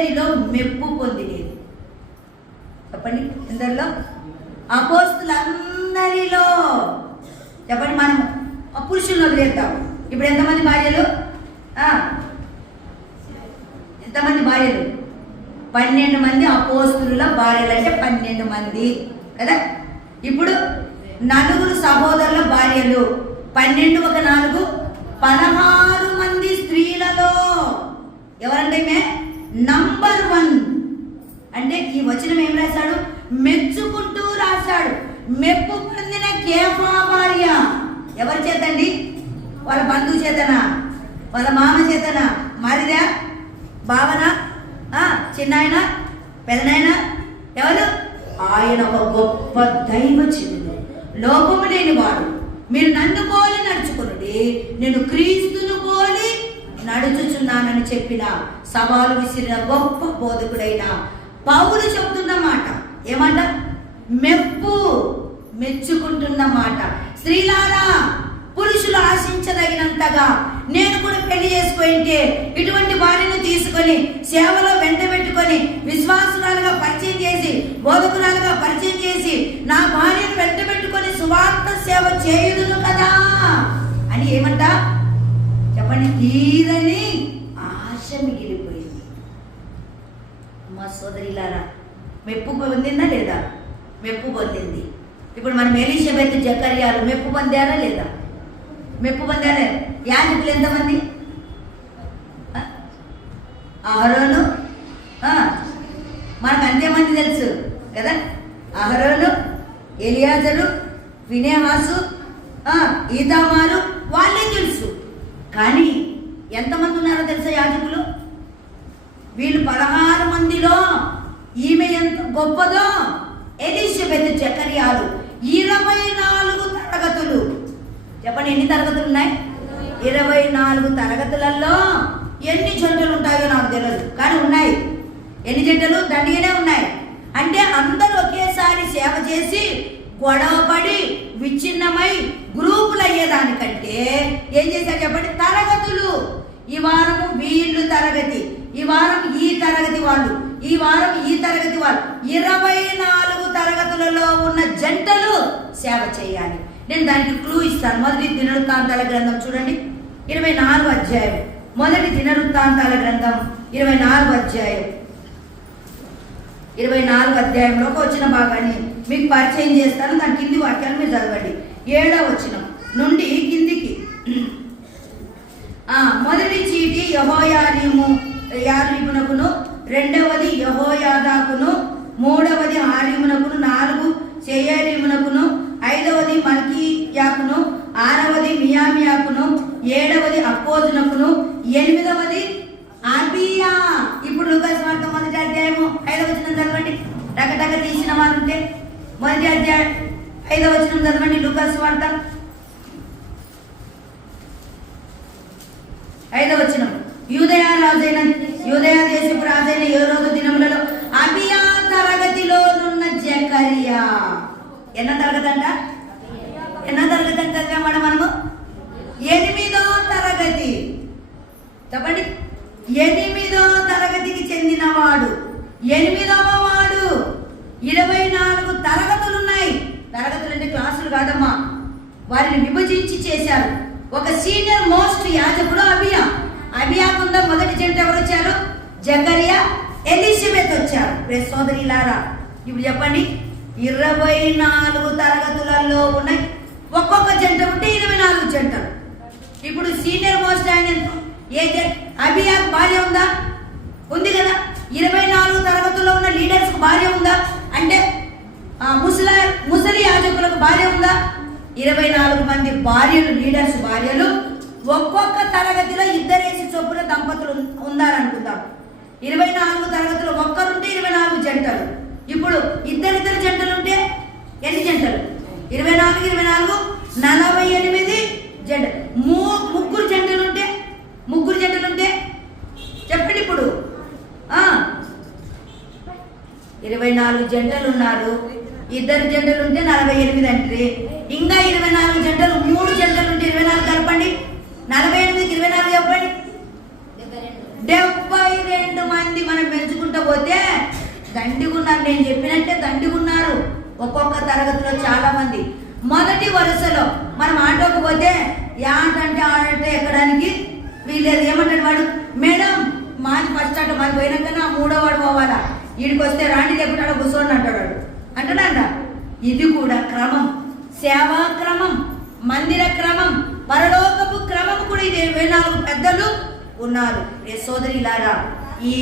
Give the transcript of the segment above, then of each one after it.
అందరిలో మెప్పు పొందినది. చెప్పండి, అందరిలో, అపోస్తులందరిలో. చెప్పండి, మనం పురుషులను వదిలేద్దాం. ఇప్పుడు ఎంతమంది భార్యలు? ఎంతమంది భార్యలు? 12 మంది అపోస్తుల భార్యలు, అంటే 12 మంది కదా. ఇప్పుడు 4 సహోదరుల భార్యలు, 12 ఒక 4, 16 మంది స్త్రీలలో ఎవరంటే నంబర్ 1. అంటే ఈ వచనం ఏం రాశాడు? మెచ్చుకుంటూ రాశాడు. మెప్పు పొందిన కేఫా భార్య ఎవరి చేతండి? వాళ్ళ బంధువు చేతనా? వాళ్ళ మామ చేతనా? మారిదా? భావన? చిన్నాయన? పెదనాయన? ఎవరు? ఆయన ఒక గొప్ప దైవజనుడు, లోపము లేనివాడు. మీరు నన్ను పోలి నడుచుకున్నది, నేను క్రీస్తును పోలి నడుచుచున్నానని చెప్పిన, సవాలు విసిరిన గొప్ప బోధకుడైన పౌలు చెప్తున్న మాట. ఏమాట? మెప్పు, మెచ్చుకుంటున్న మాట. స్త్రీలారా, పురుషులు ఆశించదగినంతగా నేను కూడా పెళ్లి చేసుకుంటే ఇటువంటి భార్యను తీసుకొని సేవలో వెంట పెట్టుకొని విశ్వాసురాలుగా పరిచయం చేసి, బోధకురాలుగా పరిచయం చేసి, నా భార్యను వెంట పెట్టుకొని సువార్త సేవ చేయుదును కదా అని ఏమంట? చెప్పండి, తీరని ఆశ మిగిలిపోయింది. మా సోదరిలారా, మెప్పు పొందిందా లేదా? మెప్పు పొందింది. ఇప్పుడు మనం ఎలీషబెత్, జకర్యాలు మెప్పు పొందారా లేదా? మెప్పు పొందారా? యాజకులు ఎంతమంది? అహరోను, మనకు అంతేమంది తెలుసు కదా. అహరోను, ఎలియాజరు, ఫినెహాసు, ఈతామారు, వాళ్ళే తెలుసు. కానీ ఎంతమంది ఉన్నారో తెలుసా యాజకులు? వీళ్ళు 16 మందిలో ఈమె ఎంత గొప్పదో! ఎలీషబెత్, జకర్యాలు 24 తరగతులు. చెప్పండి, ఎన్ని తరగతులు ఉన్నాయి? 24 తరగతులలో ఎన్ని జంటలు ఉంటాయో నాకు తెలియదు, కానీ ఉన్నాయి. ఎన్ని జంటలు? దండిగానే ఉన్నాయి. అంటే అందరూ ఒకేసారి సేవ చేసి గొడవపడి విచ్ఛిన్నమై గ్రూపులు అయ్యేదానికంటే ఏం చేశారు చెప్పండి? తరగతులు. ఈ వారము వీళ్ళు తరగతి, ఈ వారం ఈ తరగతి వాళ్ళు, ఈ వారం ఈ తరగతి వాళ్ళు. 24 తరగతులలో ఉన్న జంటలు సేవ చేయాలి. నేను దానికి క్లూ ఇస్తాను. మొదటి దినవృత్తాంతాల గ్రంథం చూడండి, 24వ అధ్యాయం. మొదటి దినవృత్తాంతాల గ్రంథం 24వ అధ్యాయం. 24వ అధ్యాయంలోకి వచ్చిన భాగాన్ని మీకు పరిచయం చేస్తాను. దాని కింది వాక్యాలు మీరు చదవండి. 7వ వచనం నుండి కిందికి. మొదటి చీటి యెహోయారీమునకును, రెండవది యెహోయాదాకును, మూడవది హారీమునకును, 4 షెయరీమునకును, 5వది మల్కీయాకును, 6వది మియామియాకును, 7వది అక్కోజునకును, 8వది అబియా. ఇప్పుడు లూకాసు వార్త మొదటి అధ్యాయము 5వ వచనం చదవండి. టకటక తీసిన వారు ఉంటే మొదటి అధ్యాయం 5వ వచనం చదవండి. లూకాసు వార్త 5వ వచనం. యూదయ దేశపు రాజైన హేరోదు దినములలో అబియా తరగతిలోనున్న జకర్యా. ఎన్న తరగతి అంట? ఎన్న తరగతి అంటే మనము 8వ తరగతి. చెప్పండి, 8వ తరగతికి చెందినవాడు, 8వ వాడు. 24 తరగతులు ఉన్నాయి. తరగతులు అంటే క్లాసులు కాదమ్మా, వారిని విభజించి చేశారు. ఒక సీనియర్ మోస్ట్ యాజకుడు అబియా. అబియాకుంద మొదటి జంట ఎవరు వచ్చారు? జకర్యా, ఎలీషబెత్ వచ్చారు. సోదరిలారా, ఇప్పుడు చెప్పండి, 24 తరగతులలో ఉన్నాయి. ఒక్కొక్క జంట ఉంటే 24 జంటలు. ఇప్పుడు సీనియర్ మోస్ట్ ఆయన అబియా భార్య ఉందా? ఉంది కదా. 24 తరగతుల్లో ఉన్న లీడర్స్కు భార్య ఉందా? అంటే ముసలి యాజకులకు భార్య ఉందా? 24 మంది భార్యలు, లీడర్స్ భార్యలు. ఒక్కొక్క తరగతిలో 2 చొప్పున దంపతులు ఉన్నారనుకుందాం. 24 తరగతులు ఒక్కరుంటే 24 జంటలు. ఇప్పుడు ఇద్దరిద్దరు జంటలు ఉంటే ఎన్ని జంటలు? 24 24 48 జంటలు. ముగ్గురు జంటలుంటే చెప్పండి. ఇప్పుడు 24 జంటలు ఉన్నారు. ఇద్దరు జంటలు ఉంటే 48 అంటే ఇంకా 24 జంటలు, 3 జంటలు ఉంటే 24 కలపండి. 48కి 24 చెప్పండి. 72 మంది మనం పెంచుకుంటాం. దండిగున్నారు. నేను చెప్పినట్టే దండిగున్నారు. ఒక్కొక్క తరగతిలో చాలా మంది. మొదటి వరుసలో మనం ఆటోకి పోతే ఆటంటే ఆటో ఎక్కడానికి వీళ్ళేది. ఏమంటాడు వాడు, మేడం మాది ఫస్ట్ ఆటో, మాది పోయినాకన్నా 3వ వాడు పోవాలా, వీడికి వస్తే రాండి లేకుంటే ఆడ కూర్చోండి అంటాడు అంటాడంట. ఇది కూడా క్రమం, సేవా క్రమం, మందిర క్రమం, పరలోకపు క్రమం కూడా. ఇది 24 పెద్దలు ఉన్నారు. ఏ సోదరిలారా, ఈ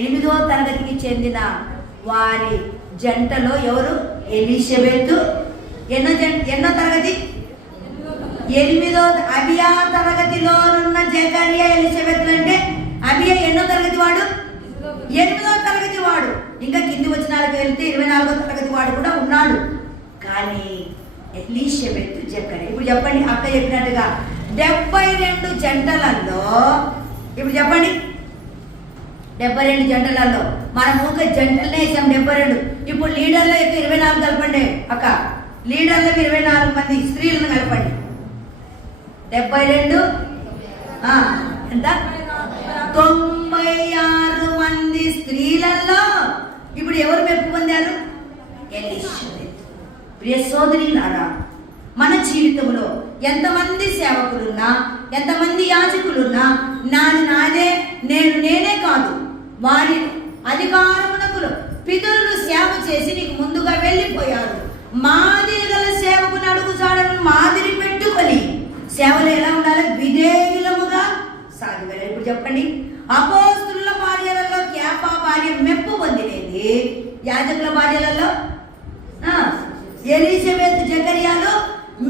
8వ తరగతికి చెందిన వారి జంటలో ఎవరు? ఎలిషబెత్. ఎన్నో తరగతి? 8వ. అబియా తరగతిలో ఉన్న జకరియా, ఎలిషబెత్ అంటే అబియా ఎన్నో తరగతి వాడు? 8వ తరగతి వాడు. ఇంకా కింది వచనాలకు వెళ్తే 24వ తరగతి వాడు కూడా ఉన్నాడు. కానీ ఎలిషబెత్, జకరియా, ఇప్పుడు చెప్పండి, అక్క చెప్పినట్టుగా 72 జంటలలో, ఇప్పుడు చెప్పండి 72 జంటలలో మనం ఊక జంటలనే వేసాం 72. ఇప్పుడు లీడర్లో అయితే 24 కలపండి అక్క. లీడర్లకు 24 మంది స్త్రీలను కలపండి. 72 ఎంత? 96 మంది స్త్రీలలో ఇప్పుడు ఎవరు మెప్పు పొందారు? ఎలిషబెత్. ప్రియ సోదరీలారా, మన జీవితంలో ఎంతమంది సేవకులున్నా, ఎంతమంది యాజకులున్నా, నాదే, నేనే కాదు, వారి అధికారమునకు పితరులు సేవ చేసి నీకు ముందుగా వెళ్ళిపోయారు. మాదిరి గల సేవకుని అడుగుజాడలను మాదిరి పెట్టుకొని సేవలు ఎలా ఉండాలి? విధేయులముగా సాగిపోయారు. ఇప్పుడు చెప్పండి, అపోస్తుల భార్యలలో కేఫా భార్య మెప్పు పొందినది. యాజకుల భార్యలలో ఎలిషబెత్, జకరియాలు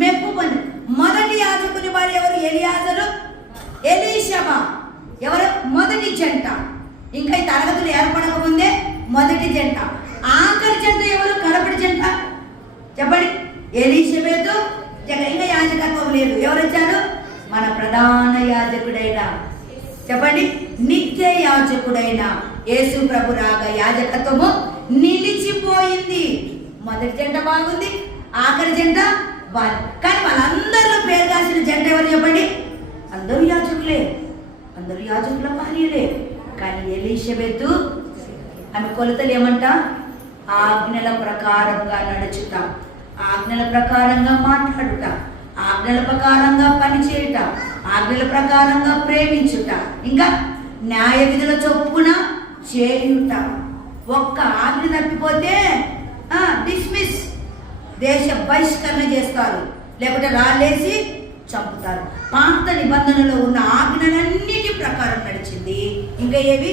మెప్పు పొంది. మొదటి యాజకుని భార్య ఎవరు? ఎలియాజరు, ఎలీషబా. ఎవరు? మొదటి జంట. ఇంకా ఈ తరగతులు ఏర్పడక ముందే మొదటి జంట. ఆఖరి జంట ఎవరు? కడపటి జంట. చెప్పండి, ఎలిషబెత్, ఇంకా యాజకత్వం లేదు. ఎవరు వచ్చారు? మన ప్రధాన యాజకుడైన, చెప్పండి, నిత్య యాజకుడైన యేసు ప్రభు రాగా యాజకత్వము నిలిచిపోయింది. మొదటి జంట బాగుంది, ఆఖరి జంట బాగుంది. కానీ వాళ్ళందరిలో పేరు కాసిన జంట ఎవరు చెప్పండి? అందరూ యాజకులే, అందరూ యాజకుల భార్యలే. కానీ ఎలిషబెత్, ఆమె కొలతలు ఏమంట? ఆజ్ఞల ప్రకారంగా నడుచుట, ఆజ్ఞల ప్రకారంగా మాట్లాడుట, ఆజ్ఞల ప్రకారంగా పనిచేయుట, ఆజ్ఞల ప్రకారంగా ప్రేమించుట, ఇంకా న్యాయ విధుల చొప్పున చేయుట. ఒక్క ఆజ్ఞ తప్పిపోతే డిస్మిస్, దేశ బహిష్కరణ చేస్తారు, లేకపోతే రాళ్ళేసి చంపుతారు. పాత నిబంధనలో ఉన్న ఆజ్ఞలన్నిటి ప్రకారం నడిచింది. ఇంకా ఏవి?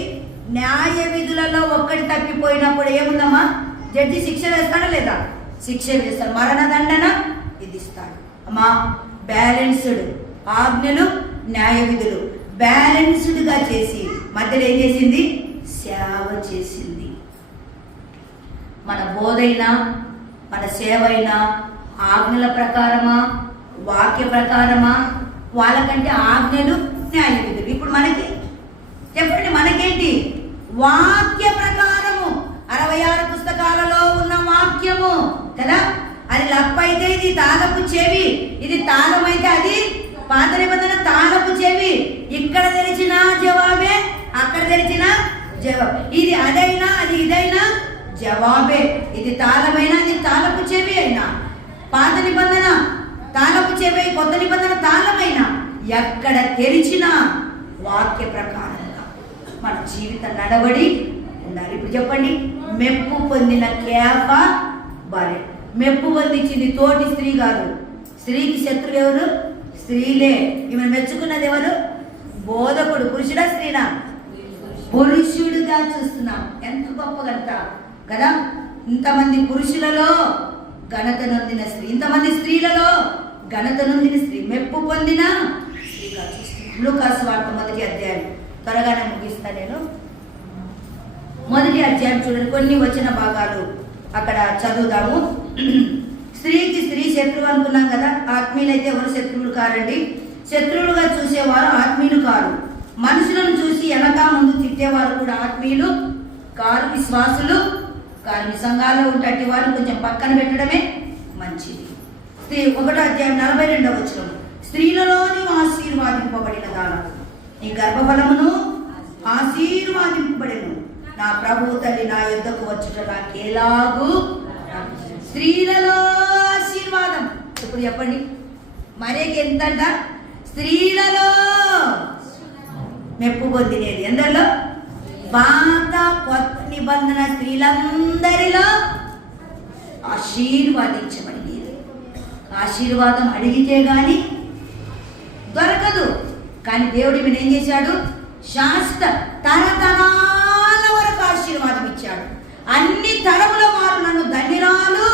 న్యాయ విధులలో ఒక్కటి తప్పిపోయినప్పుడు ఏముందమ్మా? జడ్జి శిక్ష వేస్తాడా లేదా? శిక్ష వేస్తాడు, మరణదండన విధిస్తాడు. అమ్మా, బ్యాలెన్స్డ్ ఆజ్ఞలు, న్యాయ విధులు బ్యాలెన్స్డ్గా చేసి మధ్యలో ఏం చేసింది? సేవ చేసింది. మన బోధైనా, మన సేవైనా ఆజ్ఞల ప్రకారమా, వాక్య ప్రకారమా? వాళ్ళకంటే ఆజ్ఞలు, న్యాయ విధులు. ఇప్పుడు మనకి చెప్పండి, మనకేంటి? వాక్య ప్రకారము. 66 పుస్తకాలలో ఉన్న వాక్యము కదా. అది లప్పైతే ఇది తాళపు చెవి, ఇది తాళం అయితే అది పాత నిబంధన తాళపు చెవి. ఇక్కడ తెరిచిన జవాబే, అక్కడ తెరిచిన జవాబు. ఇది అదైనా అది ఇదైనా జవాబే. ఇది తాళమైనా అది తాళపు చెవి అయినా, పాత నిబంధన తాళపు చెవి, కొత్త నిబంధన తాళమైనా, ఎక్కడ తెరిచిన వాక్య ప్రకారంగా మన జీవిత నడవడి ఉండాలి. ఇప్పుడు చెప్పండి, మెప్పు పొందిన కేఫా భార్య. మెప్పు పొందించింది తోటి స్త్రీ కాదు. స్త్రీకి శత్రువు ఎవరు? స్త్రీలే. ఈమె మెచ్చుకున్నది ఎవరు? బోధకుడు. పురుషుడా స్త్రీనా? పురుషుడుగా చూస్తున్నాం. ఎంత గొప్ప ఘనత కదా. ఇంతమంది పురుషులలో ఘనత నొందిన స్త్రీ, ఇంతమంది స్త్రీలలో ఘనత నొందిన స్త్రీ, మెప్పు పొందిన స్త్రీగా చూస్తున్నాం. లూకాసు వార్త 1వ అధ్యాయం, త్వరగానే ముగిస్తా నేను. 1వ అధ్యాయం చూడండి, కొన్ని వచన భాగాలు అక్కడ చదువుదాము. స్త్రీకి స్త్రీ శత్రువు అనుకున్నాం కదా. ఆత్మీయులైతే ఎవరు శత్రువులు కారండి. శత్రువులుగా చూసేవారు ఆత్మీయులు కారు. మనుషులను చూసి వెనక ముందు తిట్టేవారు కూడా ఆత్మీయులు కారు. విశ్వాసులు కారు. మీ సంఘాల్లో ఉంటే వారు కొంచెం పక్కన పెట్టడమే మంచిది. 1వ అధ్యాయం 42వ వచనం, స్త్రీలలో నీవు ఆశీర్వాదింపబడిన దానవు, నీ గర్భఫలమును ఆశీర్వాదింపబడెను, నా ప్రభువు తల్లి నా యుద్ధకు వచ్చుట నాకెలాగూ స్త్రీలలో ఆశీర్వాదం. ఇప్పుడు చెప్పండి మరేకి ఎంతంట? స్త్రీలలో మెప్పు పొందినది. ఎందరిలో? పాత కొత్త నిబంధన స్త్రీలందరిలో ఆశీర్వాదించబడింది. ఆశీర్వాదం అడిగితే గాని దొరకదు. కానీ దేవుడు ఈమెను ఏం చేశాడు? శాశ్వత తరతరాల వరకు ఆశీర్వాదం ఇచ్చాడు. అన్ని తరముల వారు నన్ను ధన్యురాలు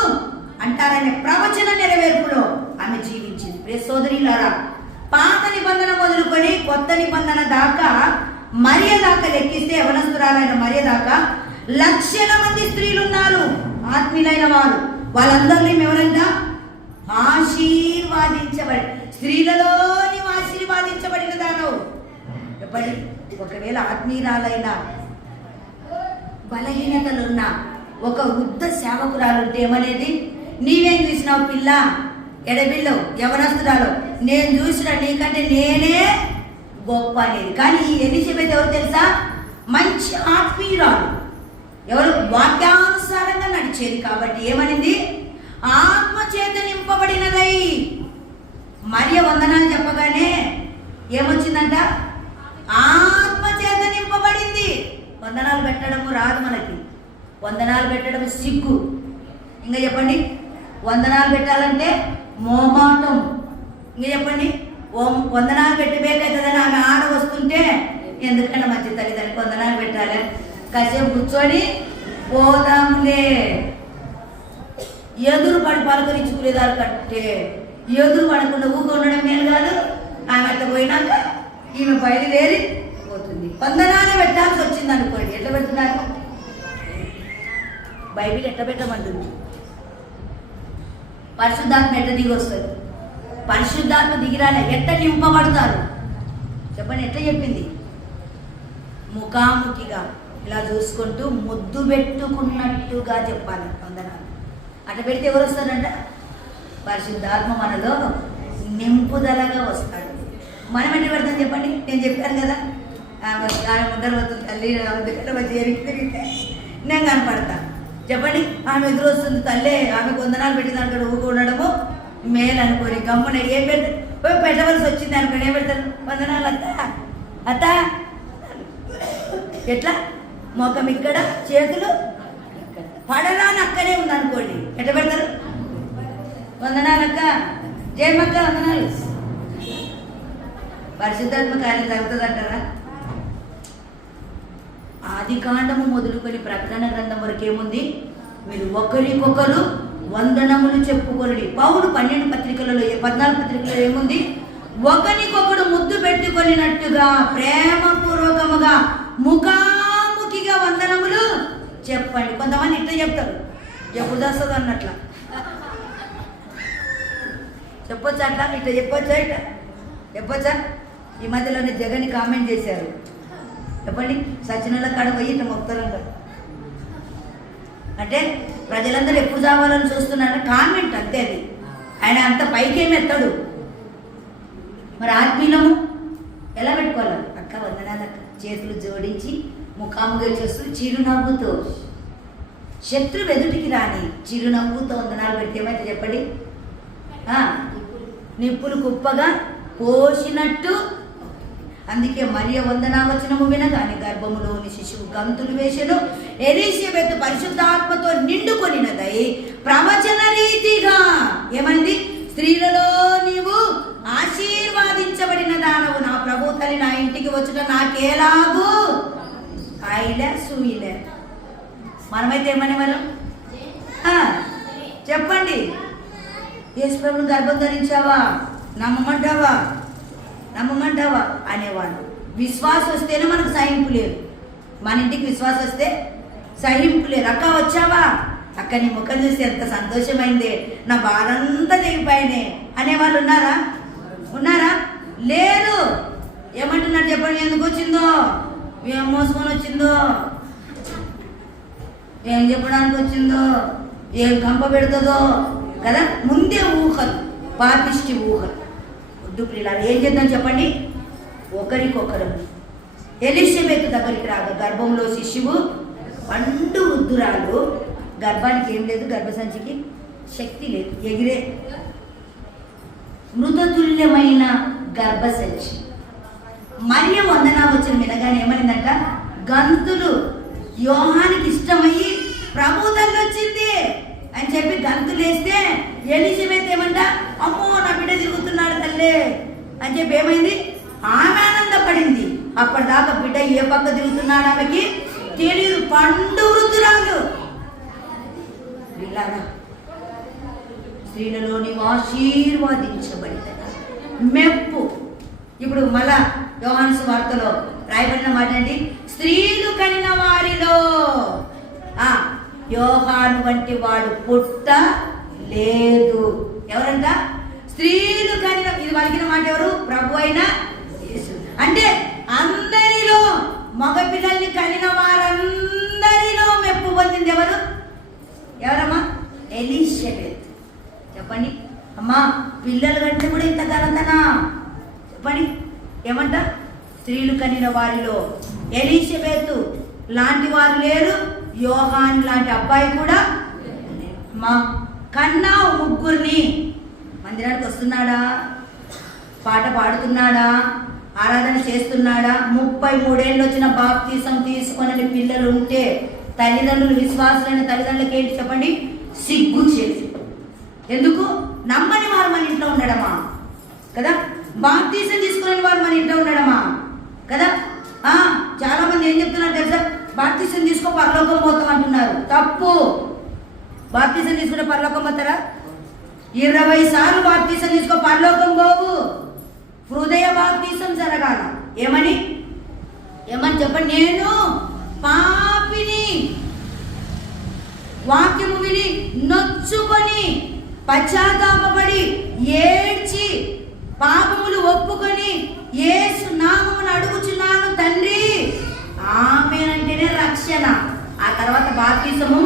అంటారనే ప్రవచన నెరవేర్పులో ఆమె జీవించింది. ప్రియ సోదరీలారా, పాత నిబంధన మొదలుకొని కొత్త నిబంధన దాకా మరియ దాకా లెక్కిస్తే, యవనస్తురాలైన మరియ దాకా లక్షల మంది స్త్రీలు ఉన్నారు, ఆత్మీయులైన వారు. వాళ్ళందరినీ ఎవరంట? ఆశీర్వాదించబడి, స్త్రీలలో నీవు ఆశీర్వాదించబడిన దానవు. ఎప్పటి ఒకవేళ ఆత్మీయురాలైన బలహీనతలున్న ఒక వృద్ధ సేవకురాలుంటే ఏమనేది? నీవేం చూసినావు పిల్ల, ఎడబిల్లవు, యవనస్తురాలు, నేను చూసిన నీకంటే నేనే గొప్ప అనేది. కానీ ఈ ఎలిజబెత్ ఎవరు తెలుసా? మంచి ఆత్మీయురాలు, ఎవరు? వాక్యానుసారంగా నడిచేది. కాబట్టి ఏమనింది? ఆత్మ చేత నింపబడినదై. మరియ వందనాలు చెప్పగానే ఏమొచ్చిందంట? ఆత్మ చేత నింపబడింది. వందనాలు పెట్టడము రాదు మనకి, వందనాలు పెట్టడం సిగ్గు. ఇంకా చెప్పండి, వందనాలు పెట్టాలంటే మోమాటం. ఇంకా చెప్పండి, వందనాలు పెట్టబేకైతుందని ఆమె ఆడ వస్తుంటే ఎందుకన్నా మంచి తల్లిదండ్రులకు వందనాలు పెట్టాలి, కాసేపు కూర్చొని పోదాములే. ఎదురు పడి పలకరించుకునేదారు కట్టే ఎదురు పడకుండా ఊగా ఉండడం మేలు కాదు. ఆమె అట్లా పోయినాక ఈమె బయలుదేరి పోతుంది. వందనాలు పెట్టాల్సి వచ్చింది అనుకోండి, ఎట్లా పెడుతున్నారు? బైబిల్ ఎట్లా పెట్టమంటుంది? పరిశుద్ధాత్మ ఎట్లా దిగి వస్తుంది? పరిశుద్ధాత్మ దిగిరాలే ఎట్లా నింపబడతారు చెప్పండి? ఎట్లా చెప్పింది? ముఖాముఖిగా ఇలా చూసుకుంటూ ముద్దు పెట్టుకున్నట్టుగా చెప్పాలి వందనాలు. అట్లా పెడితే ఎవరు వస్తారంట? పరిశుద్ధాత్మ మనలో నింపుదలగా వస్తాడు. మనం ఎట్లా పెడతాం చెప్పండి? నేను చెప్పాను కదా, ఆమె ముందర వస్తుంది తల్లి, ఆమె తిరిగితే నేను కనపడతా. చెప్పండి, ఆమె ఎదురు వస్తుంది తల్లి, ఆమె వందనాలు పెట్టింది అక్కడ ఊకు ఉండడము మేలు అనుకోని గమ్మున ఏం పెడతారు? పెట్టవలసి వచ్చింది అనుకోని ఏం పెడతారు? వందనాలు అత్త అత్త. ఎట్లా? మొఖం ఇక్కడ, చేతులు పడరాని అక్కడే ఉంది అనుకోండి, ఎట్లా పెడతారు? వందనాలు అక్క, జయమక్క వందనాలు. పరిశుద్ధాత్మ కార్యం జరుగుతుంది అంటారా? ఆది కాండము మొదలుకొని ప్రకటన గ్రంథం వరకు ఏముంది? మీరు ఒకరికొకరు వందనములు చెప్పుకొనుడి. పౌలు 12 పత్రికలలో 14 పత్రికలలో ఏముంది? ఒకరికొకడు ముద్దు పెట్టుకొనినట్టుగా ప్రేమపూర్వకముగా ముఖాముఖిగా వందనములు చెప్పండి. కొంతమంది ఇట్లా చెప్తారు, ఎప్పుడు వస్తుంది అన్నట్ల చెప్పొచ్చా? అట్లా ఇట్లా చెప్పొచ్చా? ఇట్లా చెప్పొచ్చా? ఈ మధ్యలోనే జగన్ కామెంట్ చేశారు. చెప్పండి, సచినల కాడ పోయి ఇట్లా మొత్తారంట. అంటే ప్రజలందరూ ఎప్పుడు చావాలని చూస్తున్నారు కామెంట్, అంతే. అది ఆయన అంత పైకేమి ఎత్తాడు. మరి ఆత్మీయులము ఎలా పెట్టుకోవాలి? అక్క వందనాలు అక్క, చేతులు జోడించి ముఖాముగా చేస్తూ చిరునవ్వుతో, శత్రువు ఎదుటికి రాని చిరునవ్వుతో వందనాలు పెడితే ఏమైతే చెప్పండి? నిప్పులు కుప్పగా పోసినట్టు. అందుకే మరియ వందనావచనము వినగానే గర్భములోని శిశువు గంతులు వేసెను. ఎలిజబెత్ పరిశుద్ధాత్మతో నిండుకొనినదై ప్రవచన రీతిగా ఏమంది? స్త్రీలలో నీవు ఆశీర్వాదించబడిన దానవు, నా ప్రభు తల్లి నా ఇంటికి వచ్చుట నాకేలాగూ ఆయిలే సూయిలే. మనమైతే ఏమని మనం చెప్పండి? యేసు ప్రభువును గర్భం ధరించావా? నమ్మమంటావా? నమ్మమంటావా అనేవాళ్ళు. విశ్వాసం వస్తేనే మనకు సహింపు లేదు. మన ఇంటికి విశ్వాసం వస్తే సహింపు లేదు. అక్క వచ్చావా? అక్క నీ ముఖం చూస్తే ఎంత సంతోషమైందే, నా బాధంతా దిగిపోయినే అనేవాళ్ళు ఉన్నారా? ఉన్నారా? లేరు. ఏమంటున్నారు చెప్పండి? ఎందుకు వచ్చిందో, ఏం మోసుకొని వచ్చిందో, ఏం చెప్పడానికి వచ్చిందో, ఏం కంప పెడుతుందో కదా. ముందే ఊహలు, పాపిష్టి ఊహలు. వద్దు ప్రియులారా, ఏం చేద్దాం చెప్పండి? ఒకరికొకరు. ఎలిజబెత్ దగ్గరికి రాగా గర్భంలో శిశువు పండు వృద్ధురాలు, గర్భానికి ఏం లేదు, గర్భసంచికి శక్తి లేదు, ఎగిరే మృతతుల్యమైన గర్భసంచి. మరియ వందనావచనం వినగానే ఏమైందంట, గంతులు యోహానికి ఇష్టమయ్యి ప్రభు తల్లి వచ్చింది అని చెప్పి గంతులు వేస్తే ఎలిజబెత్ ఏమంట, అమ్మో నా బిడ్డ తిరుగుతున్నాడు తల్లి అని చెప్పి ఏమైంది, ఆమె ఆనందపడింది. అప్పటిదాకా బిడ్డ ఏ పక్క తిరుగుతున్నాడు ఆమెకి తెలియదు. పండు వృద్ధురాలు. స్త్రీలలో నీవు ఆశీర్వాదించబడిన మెప్పు. ఇప్పుడు మళ్ళా యోహాను సువార్తలో రాయబడిన మాట అండి, స్త్రీలు కనిన వారిలో యోహాను వంటి వాడు పుట్ట లేదు. ఎవరంట? స్త్రీలు కనిన. ఇది పలికిన మాట ఎవరు? ప్రభు అయిన యేసు. అంటే అందరిలో, మగ పిల్లల్ని కనిన వారందరిలో మెప్పు పొందింది ఎవరు? ఎవరమ్మా? ఎలిజబెత్. చెప్పండి అమ్మా, పిల్లలు కంటే కూడా ఇంత ఘనతనా? చెప్పండి ఏమంట? స్త్రీలు కనిన వారిలో ఎలిజబెత్ లాంటి వారు లేరు, యోహాన్ లాంటి అబ్బాయి కూడా మా కన్నా ముగ్గురిని. మందిరానికి వస్తున్నాడా? పాట పాడుతున్నాడా? ఆరాధన చేస్తున్నాడా? 33 ఏళ్ళు వచ్చిన బాప్తీసం తీసుకొని పిల్లలు ఉంటే తల్లిదండ్రులు, విశ్వాసులైన తల్లిదండ్రులకి ఏంటి చెప్పండి? సిగ్గు చేసి. ఎందుకు? నమ్మని వారు మన ఇంట్లో ఉండడమా కదా? బాప్తీసం తీసుకునే వారు మన ఇంట్లో ఉండడమా కదా? చాలా మంది ఏం చెప్తున్నారు తెలుసా? బాప్తీసం తీసుకో పరలోకం పోతాం అంటున్నారు. తప్పు. బాప్తీసం తీసుకుంటే పరలోకం పోతారా? 20 సార్లు బాప్తీసం తీసుకో, పరలోకం పోవు. హృదయ బాప్తీసం జరగాల. ఏమని చెప్పండి? నేను పాపిని, వాక్యము విని నొచ్చుకొని పశ్చాత్తాపపడి ఏడ్చి పాపములు ఒప్పుకొని యేసు నామమును అడుగుచున్నాను తండ్రి, ఆమేనంటేనే రక్షణ. ఆ తర్వాత బాప్తీసము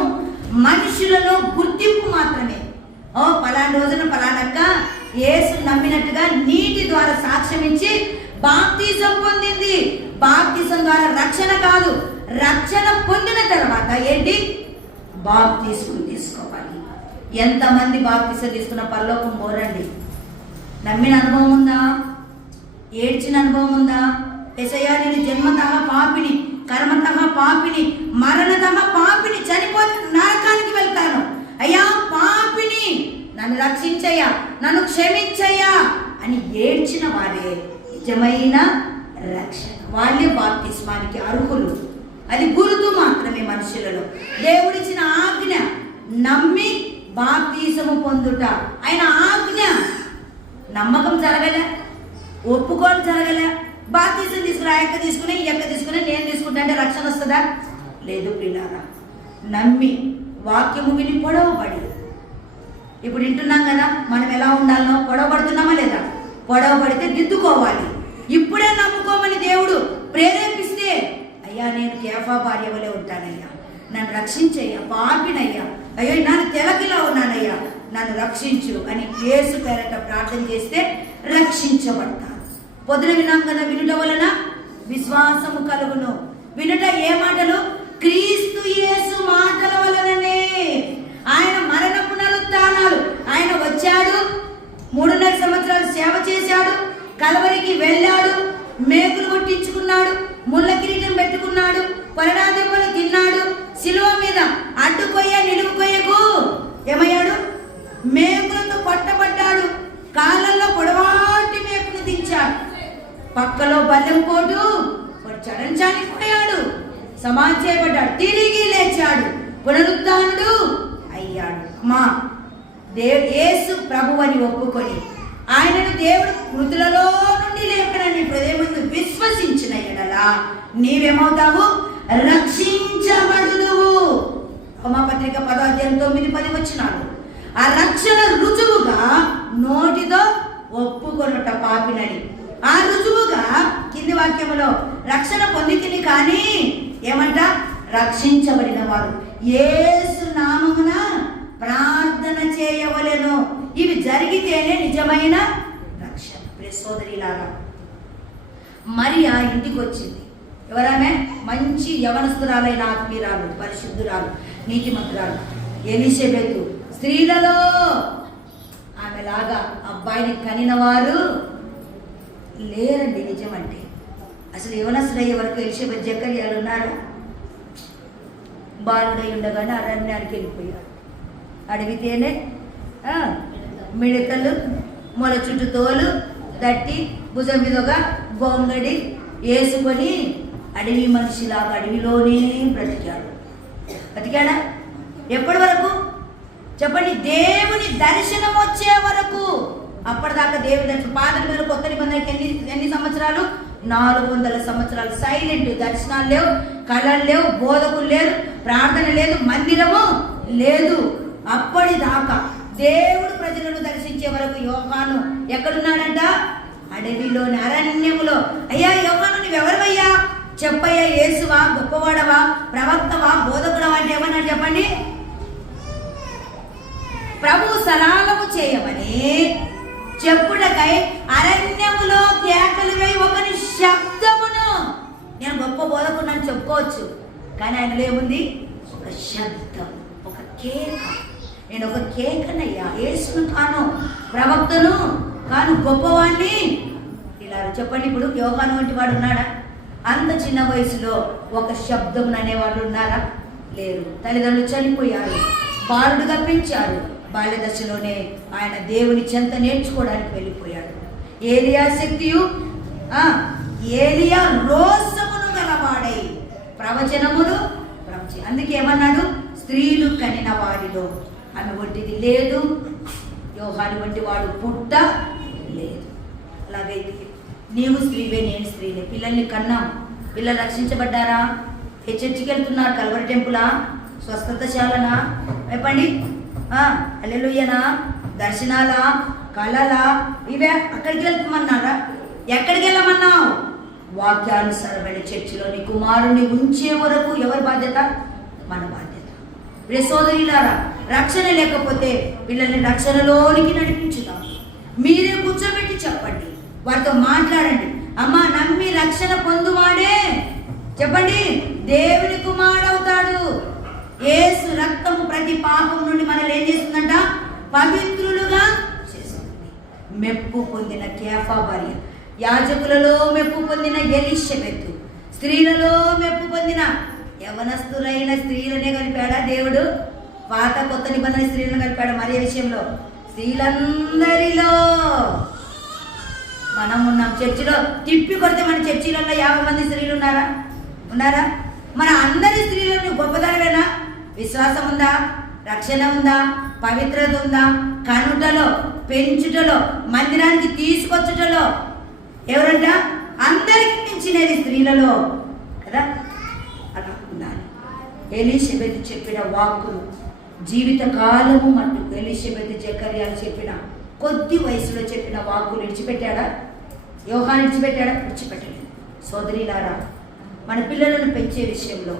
మనుషులలో గుర్తింపు మాత్రమే. పలానా రోజున పలానక్క యేసు నమ్మినట్టుగా నీటి ద్వారా సాక్ష్యం ఇచ్చి బాప్తీసం పొందింది. బాప్తీసం ద్వారా రక్షణ కాదు, రక్షణ పొందిన తర్వాత ఏంటి? బాప్తీసం తీసుకోవాలి. ఎంతమంది బాప్తీసం తీసుకున్న పరలోకం పోరండి. నమ్మిన అనుభవం ఉందా? ఏడ్చిన అనుభవం ఉందా? యేసయ్యా నేను జన్మతః పాపిని, కర్మతః పాపిని, మరణతః పాపిని, చనిపోతే నరకానికి వెళ్తాను, అయ్యా పాపిని, నన్ను రక్షించయ్యా, నన్ను క్షమించయ్యా అని ఏడ్చిన వారే నిజమైన రక్షణ. వాళ్ళే బాప్తిస్మానికి అర్హులు. అది గుర్తు మాత్రమే మనుషులలో. దేవుడిచ్చిన ఆజ్ఞ నమ్మి బాప్తీసము పొందుట. ఆయన ఆజ్ఞ నమ్మకం జరగలే, ఒప్పుకోలు జరగలే. బాప్తీసం తీసుకుని ఆ ఎక్క తీసుకుని ఈ ఎక్క తీసుకుని నేను తీసుకుంటా అంటే రక్షణ వస్తుందా? లేదు పిల్లారా. నమ్మి వాక్యము విని పొడవబడి. ఇప్పుడు వింటున్నాం కదా, మనం ఎలా ఉండాలనో పొడవబడుతున్నామా లేదా? పొడవబడితే దిద్దుకోవాలి. ఇప్పుడే నమ్ముకోమని దేవుడు ప్రేరేపిస్తే, అయ్యా నేను కేఫా భార్య వలె ఉంటానయ్యా, నన్ను రక్షించయ్యా, పాపినయ్యా, అయ్యో నన్ను తెలకిలా ఉన్నానయ్యా, నన్ను రక్షించు అని యేసు పేరట ప్రార్థన చేస్తే రక్షించబడతారు. పొద్దున విన్నాం కదా, వినుట వలన విశ్వాసము కలుగును. వినుట ఏ మాటలు? క్రీస్తు యేసు మాటల వలననే. ఆయన మరణ పునరుత్థానాలు. ఆయన వచ్చాడు, 3.5 సంవత్సరాలు సేవ చేశాడు, కలవరికి వెళ్ళాడు, మేకులు కొట్టించుకున్నాడు, ముళ్ళ కిరీటం పెట్టుకున్నాడు, కొరడా దెబ్బలు తిన్నాడు, శిలువ మీద అడ్డుకొయ్య నిలువు కొయ్యకు ఏమయ్యాడు? మేకులతో కొట్టబడ్డాడు, కాళ్ళల్లో పొడవాటి మేకులు దించాడు, పక్కలో బల్లెం పోటు చనిపోయాడు, సమాధి చేయబడ్డాడు, తిరిగి లేచాడు, పునరుత్థానుడు అయ్యాడు. అమ్మా యేసు ప్రభు అని ఒప్పుకొని ఆయనను దేవుడు మృతులలో నుండి లేపనని హృదయమందు విశ్వసించిన ఎడల నీవేమవుతావు? రక్షించబడుదువు. రోమాపత్రిక 10:9-10 వచనాలు. ఆ రక్షణ రుజువుగా నోటితో ఒప్పుకొనుట పాపినని. ఆ రుజువుగా కింది వాక్యములో రక్షణ పొందితిని కానీ ఏమంట? రక్షించబడిన వారు యేసు నామమున ప్రార్థన చేయవలెను. ఇవి జరిగితేనే నిజమైన రక్షణ. సోదరిలాగా మరియా ఇంటికి వచ్చింది. ఎవరామె? మంచి యవనస్తురాలైన ఆత్మీయురాలు, పరిశుద్ధురాలు, నీతిమంతురాలు ఎలిషబెతు. స్త్రీలలో ఆమెలాగా అబ్బాయిని కనిన వారు లేరండి. నిజమంటే అసలు యవనస్తుడయ్యే వరకు ఎలిషబెత్ జకర్యాలు ఉన్నారా? బాలుడై ఉండగానే అరణ్యానికి వెళ్ళిపోయాడు. అడిగితేనే మిడతలు, మొల చుట్టూ తోలు దట్టి భుజం మీద ఒక గొంగడి వేసుకొని అడవి మనిషిలాగా అడవిలోనే బ్రతికాడా? ఎప్పటి వరకు చెప్పండి? దేవుని దర్శనం వచ్చే వరకు. అప్పటిదాకా దేవుని దర్శనం. పాత మీద కొత్త నిబంధనకి ఎన్ని సంవత్సరాలు? 400 సంవత్సరాలు సైలెంట్. దర్శనాలు లేవు, కళలు లేవు, బోధకులు లేరు, ప్రార్థన లేదు, మందిరము లేదు. అప్పటిదాకా దేవుడు ప్రజలను దర్శించే వరకు యోహాను ఎక్కడున్నాడంట? అడవిలోని అరణ్యములో. అయ్యా యోహాను, నువ్వెవరివయ్యా? చెప్పయ్యా, యేసువా, గొప్పవాడవా, ప్రవక్తవా, బోధకుడవా అంటే ఏమన్నాడు చెప్పండి? ప్రభు సలాలము చేయమని చెప్పుటకై అరణ్యములో కేకలు వేయి ఒకని శబ్దమును. నేను గొప్ప బోధకుడు చెప్పుకోవచ్చు, కానీ ఆయనలో ఏముంది? ఒక శబ్దం, ఒక కేక. నేను ఒక కేకనయ్యా, యేసును కాను, ప్రవక్తను కాను, గొప్పవాణ్ణి. ఇలా చెప్పండి. ఇప్పుడు యోహాను వంటి వాడు ఉన్నాడా? అంత చిన్న వయసులో ఒక శబ్దం అనేవాడు ఉన్నారా? లేరు. తల్లిదండ్రులు చనిపోయారు, బాలుడుగా పెంచారు. బాల్య దశలోనే ఆయన దేవుని చెంత నేర్చుకోవడానికి వెళ్ళిపోయాడు. ఏలియా శక్తియు ఏలియా రోషమును గలవాడై ప్రవచనములు అందుకే ఏమన్నాడు? స్త్రీలు కనిన వారిలో ఆమె వంటిది లేదు, యోహాను వంటి వాడు పుట్ట లేదు. అలాగైతే నీవు స్త్రీవే, నేను స్త్రీనే. పిల్లల్ని కన్నాం. పిల్లలు రక్షించబడ్డారా? ఏ చర్చికి వెళ్తున్నారు? కల్వరి టెంపులా? స్వస్థతశాలనా? చెప్పండి. హల్లెలూయానా? దర్శనాలా? కళలా? ఇవే. అక్కడికి వెళ్తామన్నారా? ఎక్కడికి వెళ్ళమన్నావు? వాక్యానుసారమైన చర్చిలో నీ కుమారుని ఉంచే వరకు ఎవరి బాధ్యత? మన బాధ్యత. ప్రియ సోదరులారా, రక్షణ లేకపోతే పిల్లల్ని రక్షణలోనికి నడిపించుదాం. మీరే కూర్చోబెట్టి చెప్పండి, వారితో మాట్లాడండి. అమ్మా, నమ్మి రక్షణ పొందువాడే చెప్పండి దేవుని కుమారుడవుతాడు. యేసు రక్తము ప్రతి పాపం నుండి మనల్ని ఏం చేస్తుందంట? పవిత్రులుగా చేస్తుంది. మెప్పు పొందిన కేఫా భార్య, యాజకులలో మెప్పు పొందిన ఎలిషబెతు, స్త్రీలలో మెప్పు పొందిన యవనస్తులైన స్త్రీలనే కలిపాడా దేవుడు? పాత కొత్త నిబంధన స్త్రీలను కలిపాడు. మరియ విషయంలో స్త్రీలందరిలో మనం ఉన్నాం. చర్చిలో తిప్పి కొడితే మన చర్చిలలో 50 మంది స్త్రీలు ఉన్నారా? మన అందరి స్త్రీలను గొప్పదనవేనా? విశ్వాసం ఉందా? రక్షణ ఉందా? పవిత్రత ఉందా? కనుటలో, పెంచుటలో, మందిరానికి తీసుకొచ్చుటలో ఎవరంట? అందరికి మించినది స్త్రీలలో కదా. అలా ఉండాలి. ఎలిషబెతు చెప్పిన వాక్కులు జీవిత కాలము మట్టుకు ఎలిషబెతు జకర్యాలు చెప్పిన కొద్ది వయసులో చెప్పిన వాక్కులు విడిచిపెట్టాడా? యోహాను విడిచిపెట్టాడా? విడిచిపెట్టలేదు. సోదరీలారా, మన పిల్లలను పెంచే విషయంలో,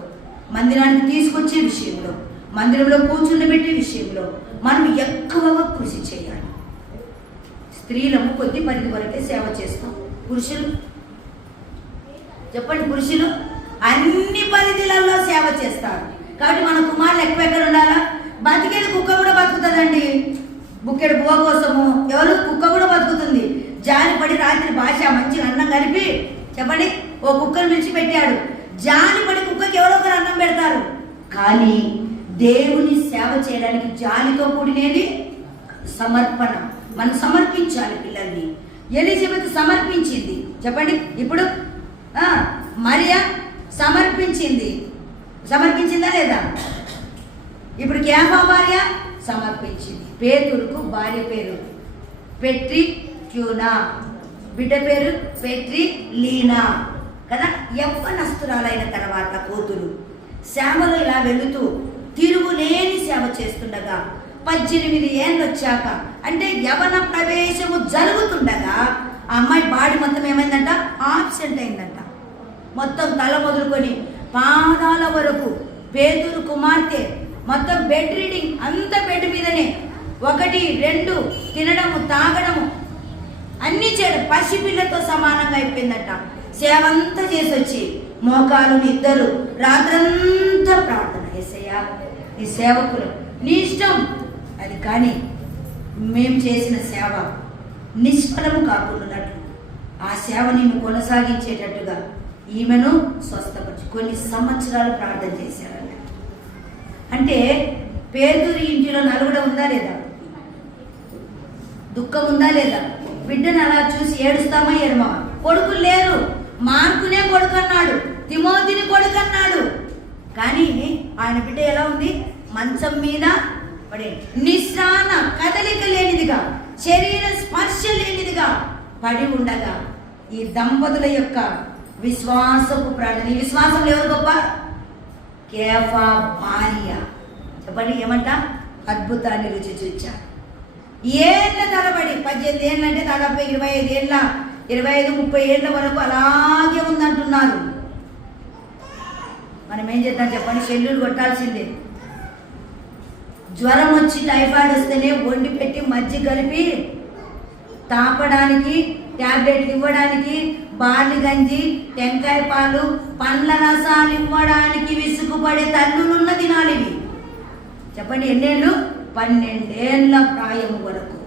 మందిరానికి తీసుకొచ్చే విషయంలో, మందిరంలో కూర్చుండబెట్టే విషయంలో మనం ఎక్కువగా కృషి చేయాలి. స్త్రీలము కొద్ది పరిధి వరకే సేవ చేస్తాం. పురుషులు చెప్పండి, పురుషులు అన్ని పరిధిలలో సేవ చేస్తారు. కాబట్టి మన కుమారులు ఎక్కువ ఎక్కడ ఉండాలా? బతికేది కుక్క కూడా బతుకుతుందండి. బుక్కెడు బువ్వ కోసము ఎవరు? కుక్క కూడా బతుకుతుంది. జాలిపడి రాత్రి భాష మంచిగా అన్నం కలిపి చెప్పండి ఓ కుక్కను విడిచిపెట్టాడు. జాలిపడి కుక్కకి ఎవరో ఒకరు అన్నం పెడతారు. కానీ దేవుని సేవ చేయడానికి జాలితో కూడినది సమర్పణ. మనం సమర్పించాలి పిల్లల్ని. ఎలిజబెత్ సమర్పించింది. చెప్పండి. ఇప్పుడు మరియా సమర్పించిందా లేదా? ఇప్పుడు కేఫా భార్య సమర్పించింది. పేతురుకు భార్య పేరు పెట్రి క్యూనా, బిడ్డ పేరు పెట్రి లీనా కదా. యవ్వనస్తురాలైన తర్వాత కూతురు సేవలో ఇలా వెళుతూ తిరుగులేని సేవ చేస్తుండగా 18 ఏళ్ళు వచ్చాక, అంటే యవన ప్రవేశము జరుగుతుండగా ఆ అమ్మాయి బాడీ మొత్తం ఏమైందంట? ఆబ్సెంట్ అయిందంట. మొత్తం తల మొదలుకొని పాదాల వరకు. పేతురు కుమార్తె మొత్తం బెడ్ రీడింగ్, అంత బెడ్ మీదనే 1, 2 తినడము, తాగడము అన్నీ చేయడం, పసిపిల్లతో సమానంగా అయిపోయిందట. సేవ అంతా చేసి వచ్చి మోకాలు ఇద్దరు రాత్రంతా ప్రార్థన. యేసయ్యా నీ సేవకులు నీ ఇష్టం అది, కానీ మేము చేసిన సేవ నిష్ఫలము కాకుండానట్లు ఆ సేవని కొనసాగించేటట్టుగా ఈమెను స్వస్థపరిచి కొన్ని సంవత్సరాలు ప్రార్థన చేశారంట. అంటే పేతురు ఇంటిలో నలుగుడ ఉందా లేదా? దుఃఖం ఉందా లేదా? బిడ్డను అలా చూసి ఏడుస్తామా ఏడమా? కొడుకులు లేరు, మార్కునే కొడుకు అన్నాడు, తిమోతిని కొడుకు అన్నాడు. కానీ ఆయన బిడ్డ ఎలా ఉంది? మంచం మీద పడే నిస్రాన కదలిక లేనిదిగా, శరీర స్పర్శ లేనిదిగా పడి ఉండగా ఈ దంపతుల యొక్క విశ్వాసపు ప్రార్థన. ఈ విశ్వాసంలో ఎవరు గొప్ప? కేఫా భార్య. చెప్పండి ఏమంట? అద్భుతాన్ని రుచి చూచారు. ఏళ్ళ తరబడి 18 ఏళ్ళు అంటే దాదాపు 25 ఏళ్ళ 25-30 ఏళ్ళ వరకు అలాగే ఉందంటున్నారు. మనం ఏం చేద్దాం చెప్పండి? షెడ్యూల్ కొట్టాల్సిందే. జ్వరం వచ్చి టైఫాయిడ్ వస్తేనే వండి పెట్టి మజ్జిగ కలిపి తాపడానికి, ట్యాబ్లెట్లు ఇవ్వడానికి, బార్లీ గంజి, టెంకాయ పాలు, పండ్ల రసాలు ఇవ్వడానికి విసుగుపడే తల్లులున్న దినాలు ఇవి. చెప్పండి ఎన్నేళ్ళు? 12 ఏళ్ళ ప్రాయం వరకు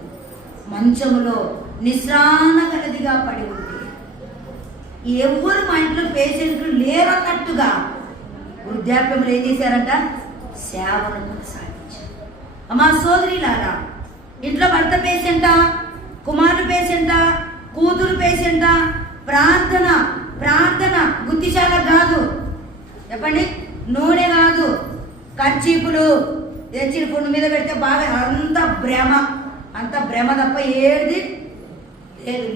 మంచములో నిస్రాన గలదిగా పడి ఉంది. ఎవరు మా ఇంట్లో పేషెంట్లు లేరన్నట్టుగా వృద్ధాప్యంలో ఏం చేశారంట? సేవను కొనసాగించారు. అమ్మా సోదరిలారా, ఇంట్లో భర్త పేషెంటా, కుమారుడు పేషెంటా, కూతురు పేషెంటా? ప్రార్థన ప్రార్థన బుద్ధిశాల కాదు. చెప్పండి, నూనె కాదు, కర్చీపులు తెచ్చి పుండు మీద పెడితే బాగా అంత భ్రమ తప్ప ఏది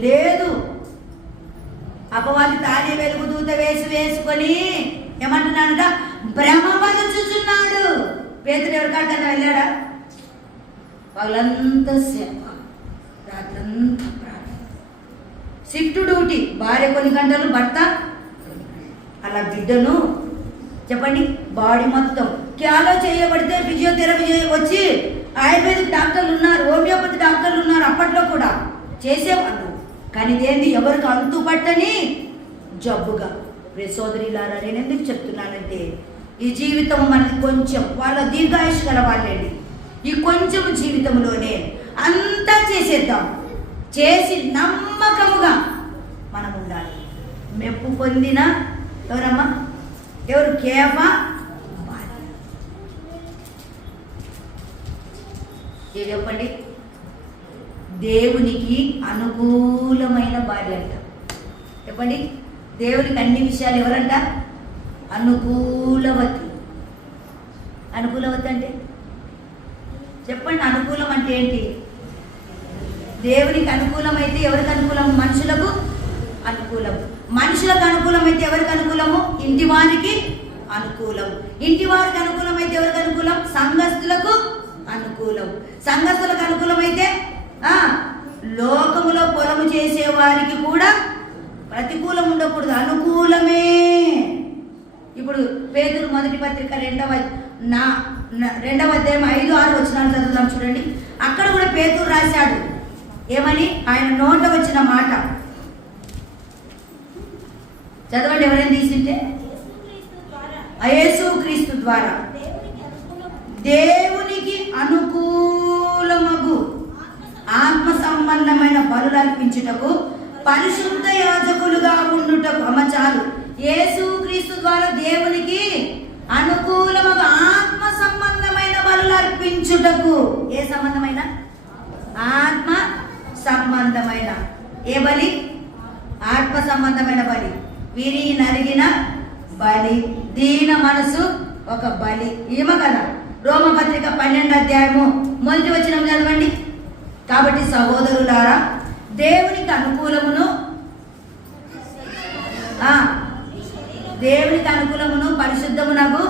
లేదు. అపవాది తానే వెలుగు దూత వేసుకొని ఏమంటున్నాడంట? భ్రమ బదుచుచున్నాడు. పేతురు ఎవరికాడికన్నా వెళ్ళాడా? వాళ్ళంతా సేవ, రాత్రంతా ప్రార్థన, షిఫ్ట్ డ్యూటీ. భార్య కొన్ని గంటలు, భర్త అలా బిడ్డను. చెప్పండి, బాడీ మొత్తం క్యాలో చేయబడితే ఫిజియోథెరపీ వచ్చి ఆయుర్వేదిక్ డాక్టర్లు ఉన్నారు, హోమియోపతి డాక్టర్లు ఉన్నారు, అప్పట్లో కూడా చేసేవాళ్ళు. కానీ ఇదేంటి? ఎవరికి అంతు పట్టని జబ్బుగా. సోదరిలారా, నేను ఎందుకు చెప్తున్నానంటే ఈ జీవితం మనది కొంచెం, వాళ్ళ దీర్ఘాయుష్ గల వాళ్ళండి. ఈ కొంచెం జీవితంలోనే అంతా చేసేద్దాం, చేసి నమ్మకముగా మనం ఉండాలి. మెప్పు పొందిన ఎవరమ్మా? ఎవరు? కేఫా భార్య. ఏ చెప్పండి? దేవునికి అనుకూలమైన భార్య అంట. చెప్పండి, దేవునికి అన్ని విషయాలు ఎవరంట? అనుకూలవతి. అనుకూలవతి అంటే చెప్పండి, అనుకూలం అంటే ఏంటి? దేవునికి అనుకూలమైతే ఎవరికి అనుకూలం? మనుషులకు అనుకూలం. మనుషులకు అనుకూలమైతే ఎవరికి అనుకూలము? ఇంటి వారికి అనుకూలం. ఇంటి వారికి అనుకూలమైతే ఎవరికి అనుకూలం? సంఘస్థులకు అనుకూలం. సంఘస్థులకు అనుకూలమైతే లోకములో పొలము చేసే వారికి కూడా ప్రతికూలం ఉండకూడదు, అనుకూలమే. ఇప్పుడు పేతురు మొదటి పత్రిక 2వ అధ్యాయం 5-6 వచనాలు చదువుదాం చూడండి. అక్కడ కూడా పేతురు రాశాడు ఏమని? ఆయన నోట వచ్చిన మాట చదవండి. ఎవరైనా తీసుంటే? యేసుక్రీస్తు ద్వారా దేవునికి అనుకూలమగు ఆత్మ సంబంధమైన బలులు అర్పించుటకు పరిశుద్ధ యాజకులుగా ఉండుటకు. అమ్మ చాలు. యేసుక్రీస్తు ద్వారా దేవునికి అనుకూలమగు ఆత్మ సంబంధమైన బలులు అర్పించుటకు. ఏ సంబంధమైన? ఆత్మ సంబంధమైన. ఏ బలి? ఆత్మ సంబంధమైన బలి. విరి నలిగిన బలి, దీన మనసు ఒక బలి. ఈమె కదా. రోమపత్రిక 12వ అధ్యాయము 1వ వచనం చదవండి. కాబట్టి సహోదరులారా, దేవునికి అనుకూలమును పరిశుద్ధమునగు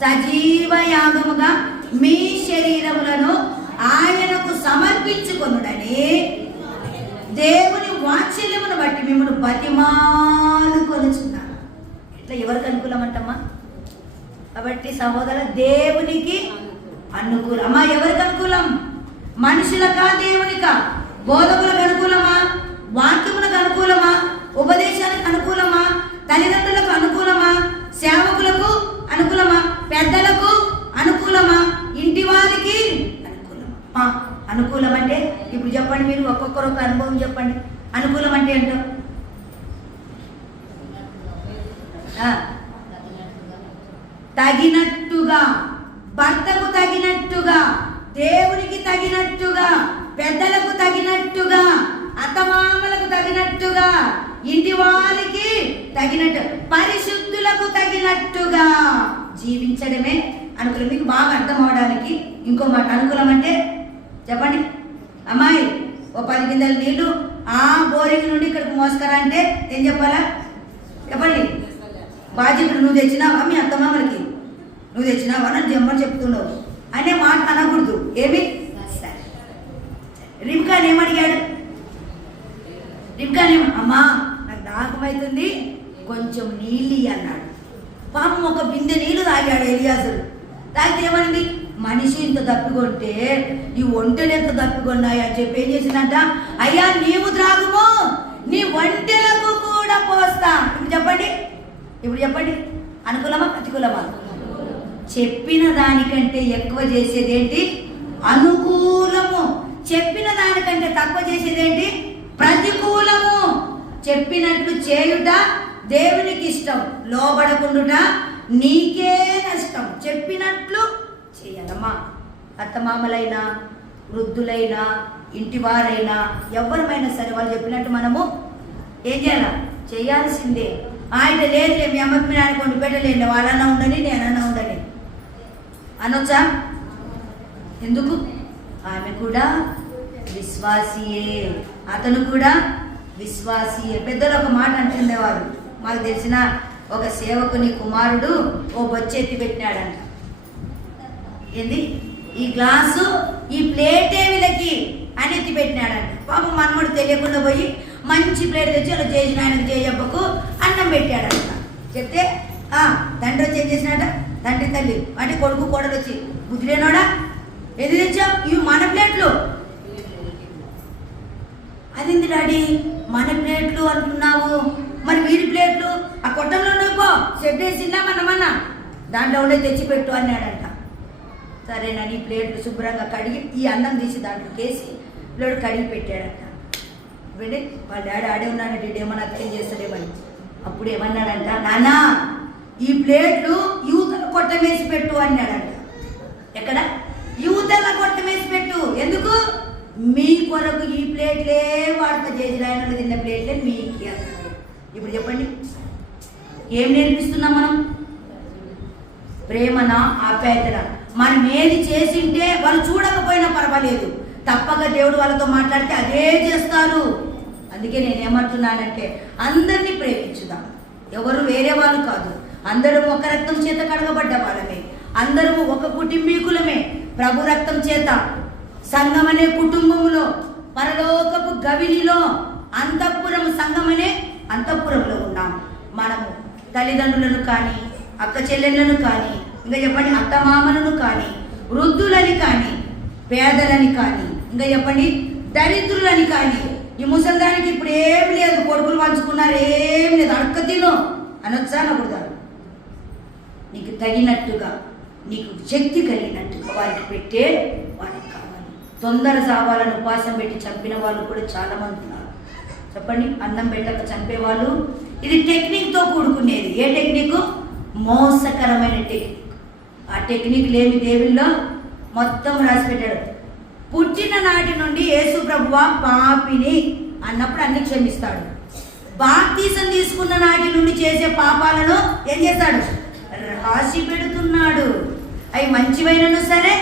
సజీవ యాగముగా మీ శరీరములను ఆయనకు సమర్పించుకొనుడని దేవుని వాత్సల్యమును బట్టి మిమ్మల్ని బతిమాలుకొనుచున్నాను. ఇట్లా ఎవరికి అనుకూలం అంటమ్మా? కాబట్టి సహోదర, దేవునికి అనుకూలం. అమ్మా ఎవరికి అనుకూలం? మనుషులకా దేవునికా? బోధకులకు అనుకూలమా? వాక్యములకు అనుకూలమా? ఉపదేశానికి అనుకూలమా? తల్లిదండ్రులకు అనుకూలమా, సేవకులకు అనుకూలమా, పెద్దలకు అనుకూలమా, ఇంటి వారికి అనుకూలమా? అనుకూలం అంటే ఇప్పుడు చెప్పండి, మీరు ఒక్కొక్కరు ఒక అనుభవం చెప్పండి. అనుకూలం అంటే ఏంటో? తగినట్టుగా, భర్తకు తగినట్టుగా, దేవునికి తగినట్టుగా, పెద్దలకు తగినట్టుగా, అత్తమామలకు తగినట్టుగా, ఇంటి వారికి తగినట్టు, పరిశుద్ధులకు తగినట్టుగా జీవించడమే అనుకూలం. మీకు బాగా అర్థం అవడానికి ఇంకో మాట. అనుకూలం అంటే చెప్పండి. అమ్మాయి ఓ 10 గింజల నీళ్లు ఆ బోరింగ్ నుండి ఇక్కడికి మోసుకరా అంటే ఏం చెప్పాలా? చెప్పండి. బాధ్యతలు నువ్వు తెచ్చినావా, మీ అత్తమామలకి నువ్వు తెచ్చినావా అని జమ్మని చెప్తున్నావు అనే మాట అనకూడదు. ఏమి? రిబ్కాన్ ఏమడిగాడు? రిబ్కాన్ అమ్మా నాకు దాహమవుతుంది, కొంచెం నీళ్ళు అన్నాడు. పాపం ఒక బిందె నీళ్లు తాగాడు ఎలియాజరు. తాగితే ఏమనింది? మనిషి ఇంత దప్పికొంటే ఈ ఒంటెలు ఎంత దప్పికొన్నాయి అని చెప్పి ఏం చేసిందంట? అయ్యా నీవు త్రాగుము, నీ ఒంటెలకు కూడా పోస్తా. ఇప్పుడు చెప్పండి అనుకూలమా ప్రతికూలమా? చెప్పిన దానికంటే ఎక్కువ చేసేది ఏంటి? అనుకూలము. చెప్పిన దానికంటే తక్కువ చేసేది ఏంటి? ప్రతికూలము. చెప్పినట్లు చేయుట దేవునికి ఇష్టం, లోబడకుండుట నీకే నష్టం. చెప్పినట్లు చేయాలమ్మా. అత్తమామలైనా, వృద్ధులైనా, ఇంటివారైనా, ఎవరమైనా సరే వాళ్ళు చెప్పినట్టు మనము ఏం చేయాలా? చేయాల్సిందే. ఆయన లేదులే మీ అమ్మకి మీ నాన్న కొండు పెట్టలేండి, వాళ్ళన్నా ఉండని నేనన్నా ఉండని అనొచ్చా? ఎందుకు? ఆమె కూడా విశ్వాసియే, అతను కూడా విశ్వాసియే. పెద్దలు ఒక మాట అంటుండేవారు. మాకు తెలిసిన ఒక సేవకుని కుమారుడు ఓ బొచ్చెత్తి పెట్టినాడంట. ఏంది? ఈ గ్లాసు ఈ ప్లేటే వీళ్ళకి అని ఎత్తి పెట్టినాడంట. పాపం మనముడు తెలియకుండా పోయి మంచి ప్లేట్ తెచ్చి అలా చేసిన ఆయనకు చేయబ్బకు అన్నం పెట్టాడంట. చెప్తే తండ్రి వచ్చి ఏం చేసినాడ? తండ్రి తల్లి అంటే కొడుకు కోడలు వచ్చి, బుద్ధి లేనోడా ఎందుకు తెచ్చావు? ఇవి మన ప్లేట్లు. అదింది డాడీ, మన ప్లేట్లు అంటున్నావు, మరి వీరి ప్లేట్లు ఆ కొట్టంలో ఉండవు, పో షెడ్ వేసిందా మనమన్నా దాంట్లో ఉండే తెచ్చిపెట్టు అన్నాడంట. సరేనని ప్లేట్లు శుభ్రంగా కడిగి ఈ అన్నం తీసి దాంట్లో కేసి ప్లేట్ కడిగి పెట్టాడంట. వెళ్ళి వాళ్ళ డాడీ ఆడే ఉన్నాడంటే ఇడేమన్నా అర్థం చేస్తాడేమని. అప్పుడు ఏమన్నాడంట? నాన్న ఈ ప్లేట్లు యూతల కొట్టం వేసి పెట్టు అన్నాడంట. ఎక్కడ? యూతల కొట్టం వేసి పెట్టు. ఎందుకు? మీ కొరకు ఈ ప్లేట్లే వాడతా, చేసిన తిన్న ప్లేట్లే మీకు అన్నాడు. ఇప్పుడు చెప్పండి, ఏం నేర్పిస్తున్నాం మనం? ప్రేమన, ఆప్యాయతన. మనం ఏది చేసింటే వాళ్ళు చూడకపోయినా పర్వాలేదు, తప్పక దేవుడు వాళ్ళతో మాట్లాడితే అదే చేస్తారు. అందుకే నేనేమంటున్నానంటే అందరినీ ప్రేమించుదాం. ఎవరు వేరే వాళ్ళు కాదు, అందరూ ఒక రక్తం చేత కడగబడ్డ వాళ్ళమే, అందరూ ఒక కుటుంబీకులమే. ప్రభు రక్తం చేత సంఘం అనే కుటుంబంలో, పరలోకపు గవినిలో, అంతఃపురం సంఘం అనే అంతఃపురంలో ఉన్నాం. మనము తల్లిదండ్రులను కానీ, అక్క చెల్లెళ్ళను కానీ, ఇంకా చెప్పండి అత్తమామలను కానీ, వృద్ధులని కానీ, పేదలని కానీ, ఇంకా చెప్పండి దరిద్రులని కానీ, ఈ ముసలిదానికి ఇప్పుడు ఏం లేదు, కొడుకులు పంచుకున్నారు, ఏం లేదు, అడక్క తిను అనొచ్చా? అనకూడదు. నీకు తగినట్టుగా, నీకు శక్తి కలిగినట్టుగా వారికి పెట్టే వాళ్ళకి కావాలి. తొందర సావాలని ఉపవాసం పెట్టి చంపిన వాళ్ళు కూడా చాలా మంది ఉన్నారు. చెప్పండి, అన్నం పెట్టక చంపేవాళ్ళు. ఇది టెక్నిక్తో కూడుకునేది. ఏ టెక్నిక్? మోసకరమైన టెక్నిక్. ఆ టెక్నిక్ లేని దేవుల్లో మొత్తం రాసి పెట్టాడు. పుట్టిన నాటి నుండి యేసు ప్రభువా పాపిని అన్నప్పుడు అన్ని క్షమిస్తాడు. బాప్తీసం తీసుకున్న నాటి నుండి చేసే పాపాలను ఏం చేస్తాడు? రాసి పెడుతున్నాడు. అవి మంచివైనను సరే,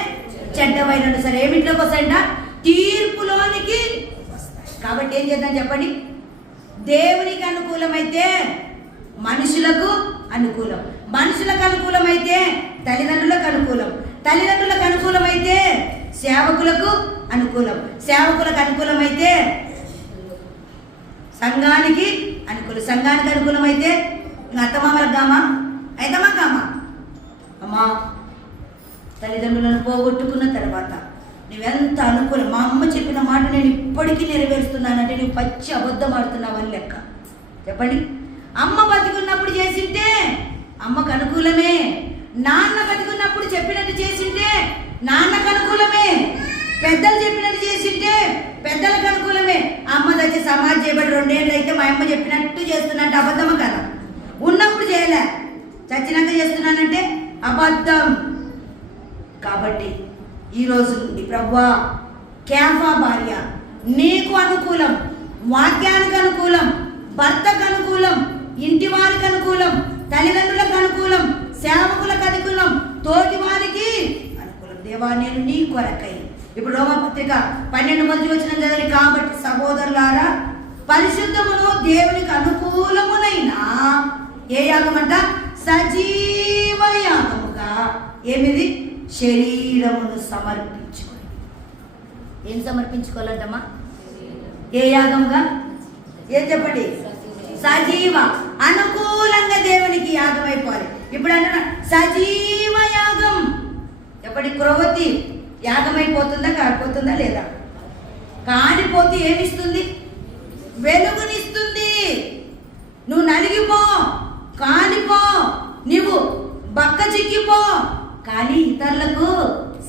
చెడ్డవైనను సరే ఏమిట్లోకి వస్తాయంట? తీర్పులోనికి వస్తాయి. కాబట్టి ఏం చేద్దాం చెప్పండి? దేవునికి అనుకూలమైతే మనుషులకు అనుకూలం, మనుషులకు అనుకూలమైతే తల్లిదండ్రులకు అనుకూలం, తల్లిదండ్రులకు అనుకూలమైతే సేవకులకు అనుకూలం, సేవకులకు అనుకూలమైతే సంఘానికి అనుకూలం, సంఘానికి అనుకూలమైతే అత్తమామలకు గామా అయితమా కామా? అమ్మా తల్లిదండ్రులను పోగొట్టుకున్న తర్వాత నువ్వెంత అనుకూలం. మా అమ్మ చెప్పిన మాట నేను ఇప్పటికీ నెరవేరుస్తున్నానంటే నువ్వు పచ్చి అబద్ధం ఆడుతున్నావని లెక్క. చెప్పండి, అమ్మ బతికున్నప్పుడు చేసింటే అమ్మకు అనుకూలమే, నాన్న బతికున్నప్పుడు చెప్పినట్టు చేసింటే నాన్నకు అనుకూలమే, పెద్దలు చెప్పినట్టు చేసింటే పెద్దలకు అనుకూలమే. అమ్మ తెచ్చి సమాజ్ చేయబడి 2 ఏళ్ళు అయితే మా అమ్మ చెప్పినట్టు చేస్తున్నట్టు అబద్ధము కదా. ఉన్నప్పుడు చేయలే, చచ్చినాక చేస్తున్నానంటే అబద్ధం. కాబట్టి ఈరోజు నుండి ప్రభువా కేఫా భార్య నీకు అనుకూలం, వాక్యానికి అనుకూలం, భర్తకు అనుకూలం, ఇంటి వారికి అనుకూలం, తల్లిదండ్రులకు అనుకూలం, సేవకులకు అనుకూలం, తోటి వారికి అనుకూలం. దేవా నేను నీ కొరకై. ఇప్పుడు రోమపత్రిక 12 చదవండి. కాబట్టి సహోదరులారా పరిశుద్ధమును దేవునికి అనుకూలమునైన ఏ యాగమంట? సజీవ యాగముగా ఏమిది? శరీరమును సమర్పించుకోవాలి. ఏం సమర్పించుకోవాలంటమ్మా? ఏ యాగంగా? ఏం చెప్పండి? సజీవ, అనుకూలంగా దేవునికి యాగం అయిపోవాలి. ఇప్పుడు అంటున్నా సజీవ యాగం. చెప్పండి, క్రొవ్వొత్తి యాగమైపోతుందా కాకపోతుందా లేదా? కాలిపోతే ఏమిస్తుంది? వెలుగునిస్తుంది. నువ్వు నలిగిపో, కాలిపో, నువ్వు బక్క చిక్కిపో, కానీ ఇతరులకు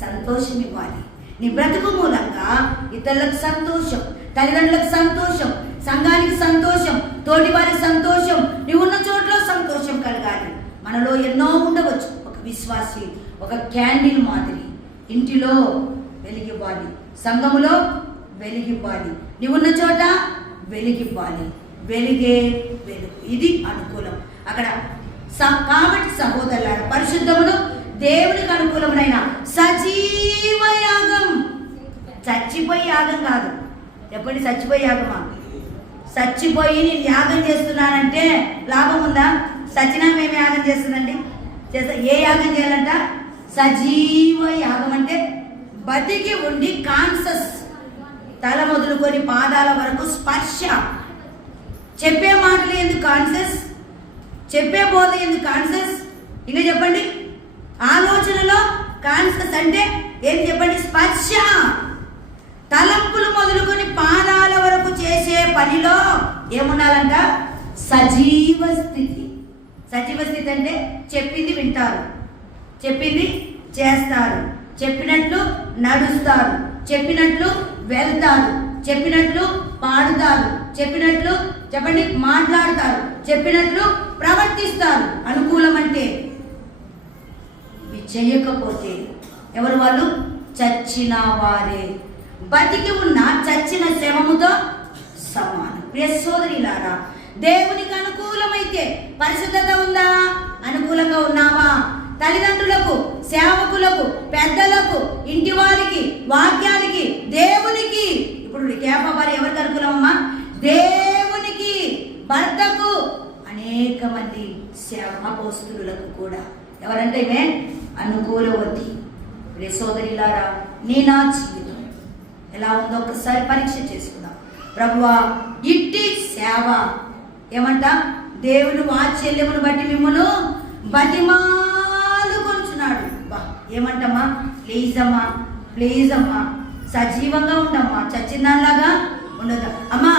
సంతోషం ఇవ్వాలి. నీ బ్రతుకు మూలంగా ఇతరులకు సంతోషం, తల్లిదండ్రులకు సంతోషం, సంఘానికి సంతోషం, తోటి వారికి సంతోషం, నువ్వు ఉన్న చోట్ల సంతోషం కలగాలి. మనలో ఎన్నో ఉండవచ్చు. ఒక విశ్వాసి ఒక క్యాండిల్ మాదిరి ఇంటిలో వెలిగివ్వాలి, సంఘములో వెలిగివ్వాలి, నీవున్న చోట వెలిగివ్వాలి. వెలిగే వెలుగు, ఇది అనుకూలం అక్కడ. కాబట్టి సహోదరులారా పరిశుద్ధమును దేవునికి అనుకూలమైన సజీవ యాగం. చచ్చిపోయి యాగం కాదు. ఎప్పటి చచ్చిపోయి యాగమా? చచ్చిపోయి నేను యాగం చేస్తున్నానంటే లాభం ఉందా? సచ్చినా మేము యాగం చేస్తుందండి. ఏ యాగం చేయాలంట? సజీవ యాగం అంటే బతికి ఉండి కాన్సస్, తల మొదలుకొని పాదాల వరకు స్పర్శ. చెప్పే మాటలు ఎందుకు కాన్సస్? చెప్పే బోధ ఎందుకు కాన్సస్? ఇంకా చెప్పండి, ఆలోచనలో కాన్సస్ అంటే ఏం చెప్పండి? స్పర్శ. తలంపులు మొదలుకొని పాదాల వరకు చేసే పనిలో ఏముండాలంట? సజీవ స్థితి. సజీవ స్థితి అంటే చెప్పింది వింటారు, చెప్పింది చేస్తారు, చెప్పినట్లు నడుస్తారు, చెప్పినట్లు వెళ్తారు, చెప్పినట్లు పాడుతారు, చెప్పినట్లు చెప్పండి మాట్లాడతారు, చెప్పినట్లు ప్రవర్తిస్తారు. అనుకూలం అంటే ఇవి చేయకపోతే ఎవరు వాళ్ళు? చచ్చిన వారే. బతికి ఉన్న చచ్చిన శవముతో సమానం. ప్రియ సోదరులారా దేవునికి అనుకూలమైతే పరిశుద్ధత ఉందా? అనుకూలంగా ఉన్నావా? తల్లిదండ్రులకు, సేవకులకు, పెద్దలకు, ఇంటి వారికి, వాక్యానికి, దేవునికి. ఇప్పుడు కేఫా వారు ఎవరికి అనుకూలమమ్మా? దేవునికి, భర్తకు, అనేక మంది అపోస్తలులకు కూడా. ఎవరంటే అనుకూలవతి. రే సోదరిలారా నీ నా జీవితం ఎలా ఉందో ఒకసారి పరీక్ష చేసుకుందాం. ప్రభువా ఇట్టి సేవ ఏమంట? దేవుని వాత్సల్యమును బట్టి మిమ్మల్ని బతిమాలు కొంచున్నాడు. ఏమంటమ్మా? ప్లీజ్ అమ్మా, ప్లీజ్ అమ్మా, సజీవంగా ఉండమ్మా, చచ్చిన దానిలాగా ఉండదు అమ్మా,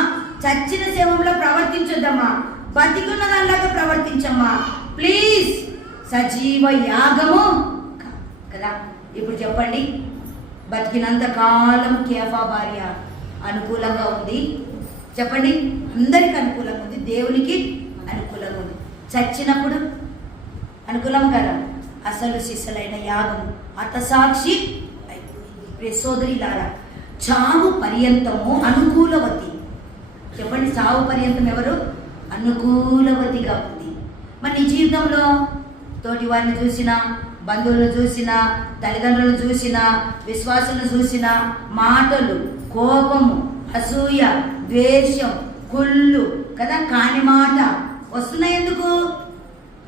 చచ్చిన శవంలో ప్రవర్తించొద్దమ్మా, బతికున్న దానిలాగా ప్రవర్తించమ్మా ప్లీజ్. సజీవ యాగము కదా. ఇప్పుడు చెప్పండి, బతికినంత కాలం కేఫా భార్య అనుకూలంగా ఉంది. చెప్పండి, అందరికి అనుకూలంగా ఉంది, దేవునికి అనుకూలంగా ఉంది. చచ్చినప్పుడు అనుకూలం కదా. అసలు సిసలైన యాగం హతసాక్షి అయిపోయింది. సోదరిలారా చావు పర్యంతము అనుకూలవతి. చెప్పండి, చావు పర్యంతం ఎవరు? అనుకూలవతిగా ఉంది. మరి నీ జీవితంలో తోటి వారిని చూసినా, బంధువులను చూసినా, తల్లిదండ్రులను చూసినా, విశ్వాసులను చూసినా, మాటలు, కోపము, అసూయ, ద్వేషం, కుళ్ళు కదా, కాని మాట వస్తున్నాయి. ఎందుకు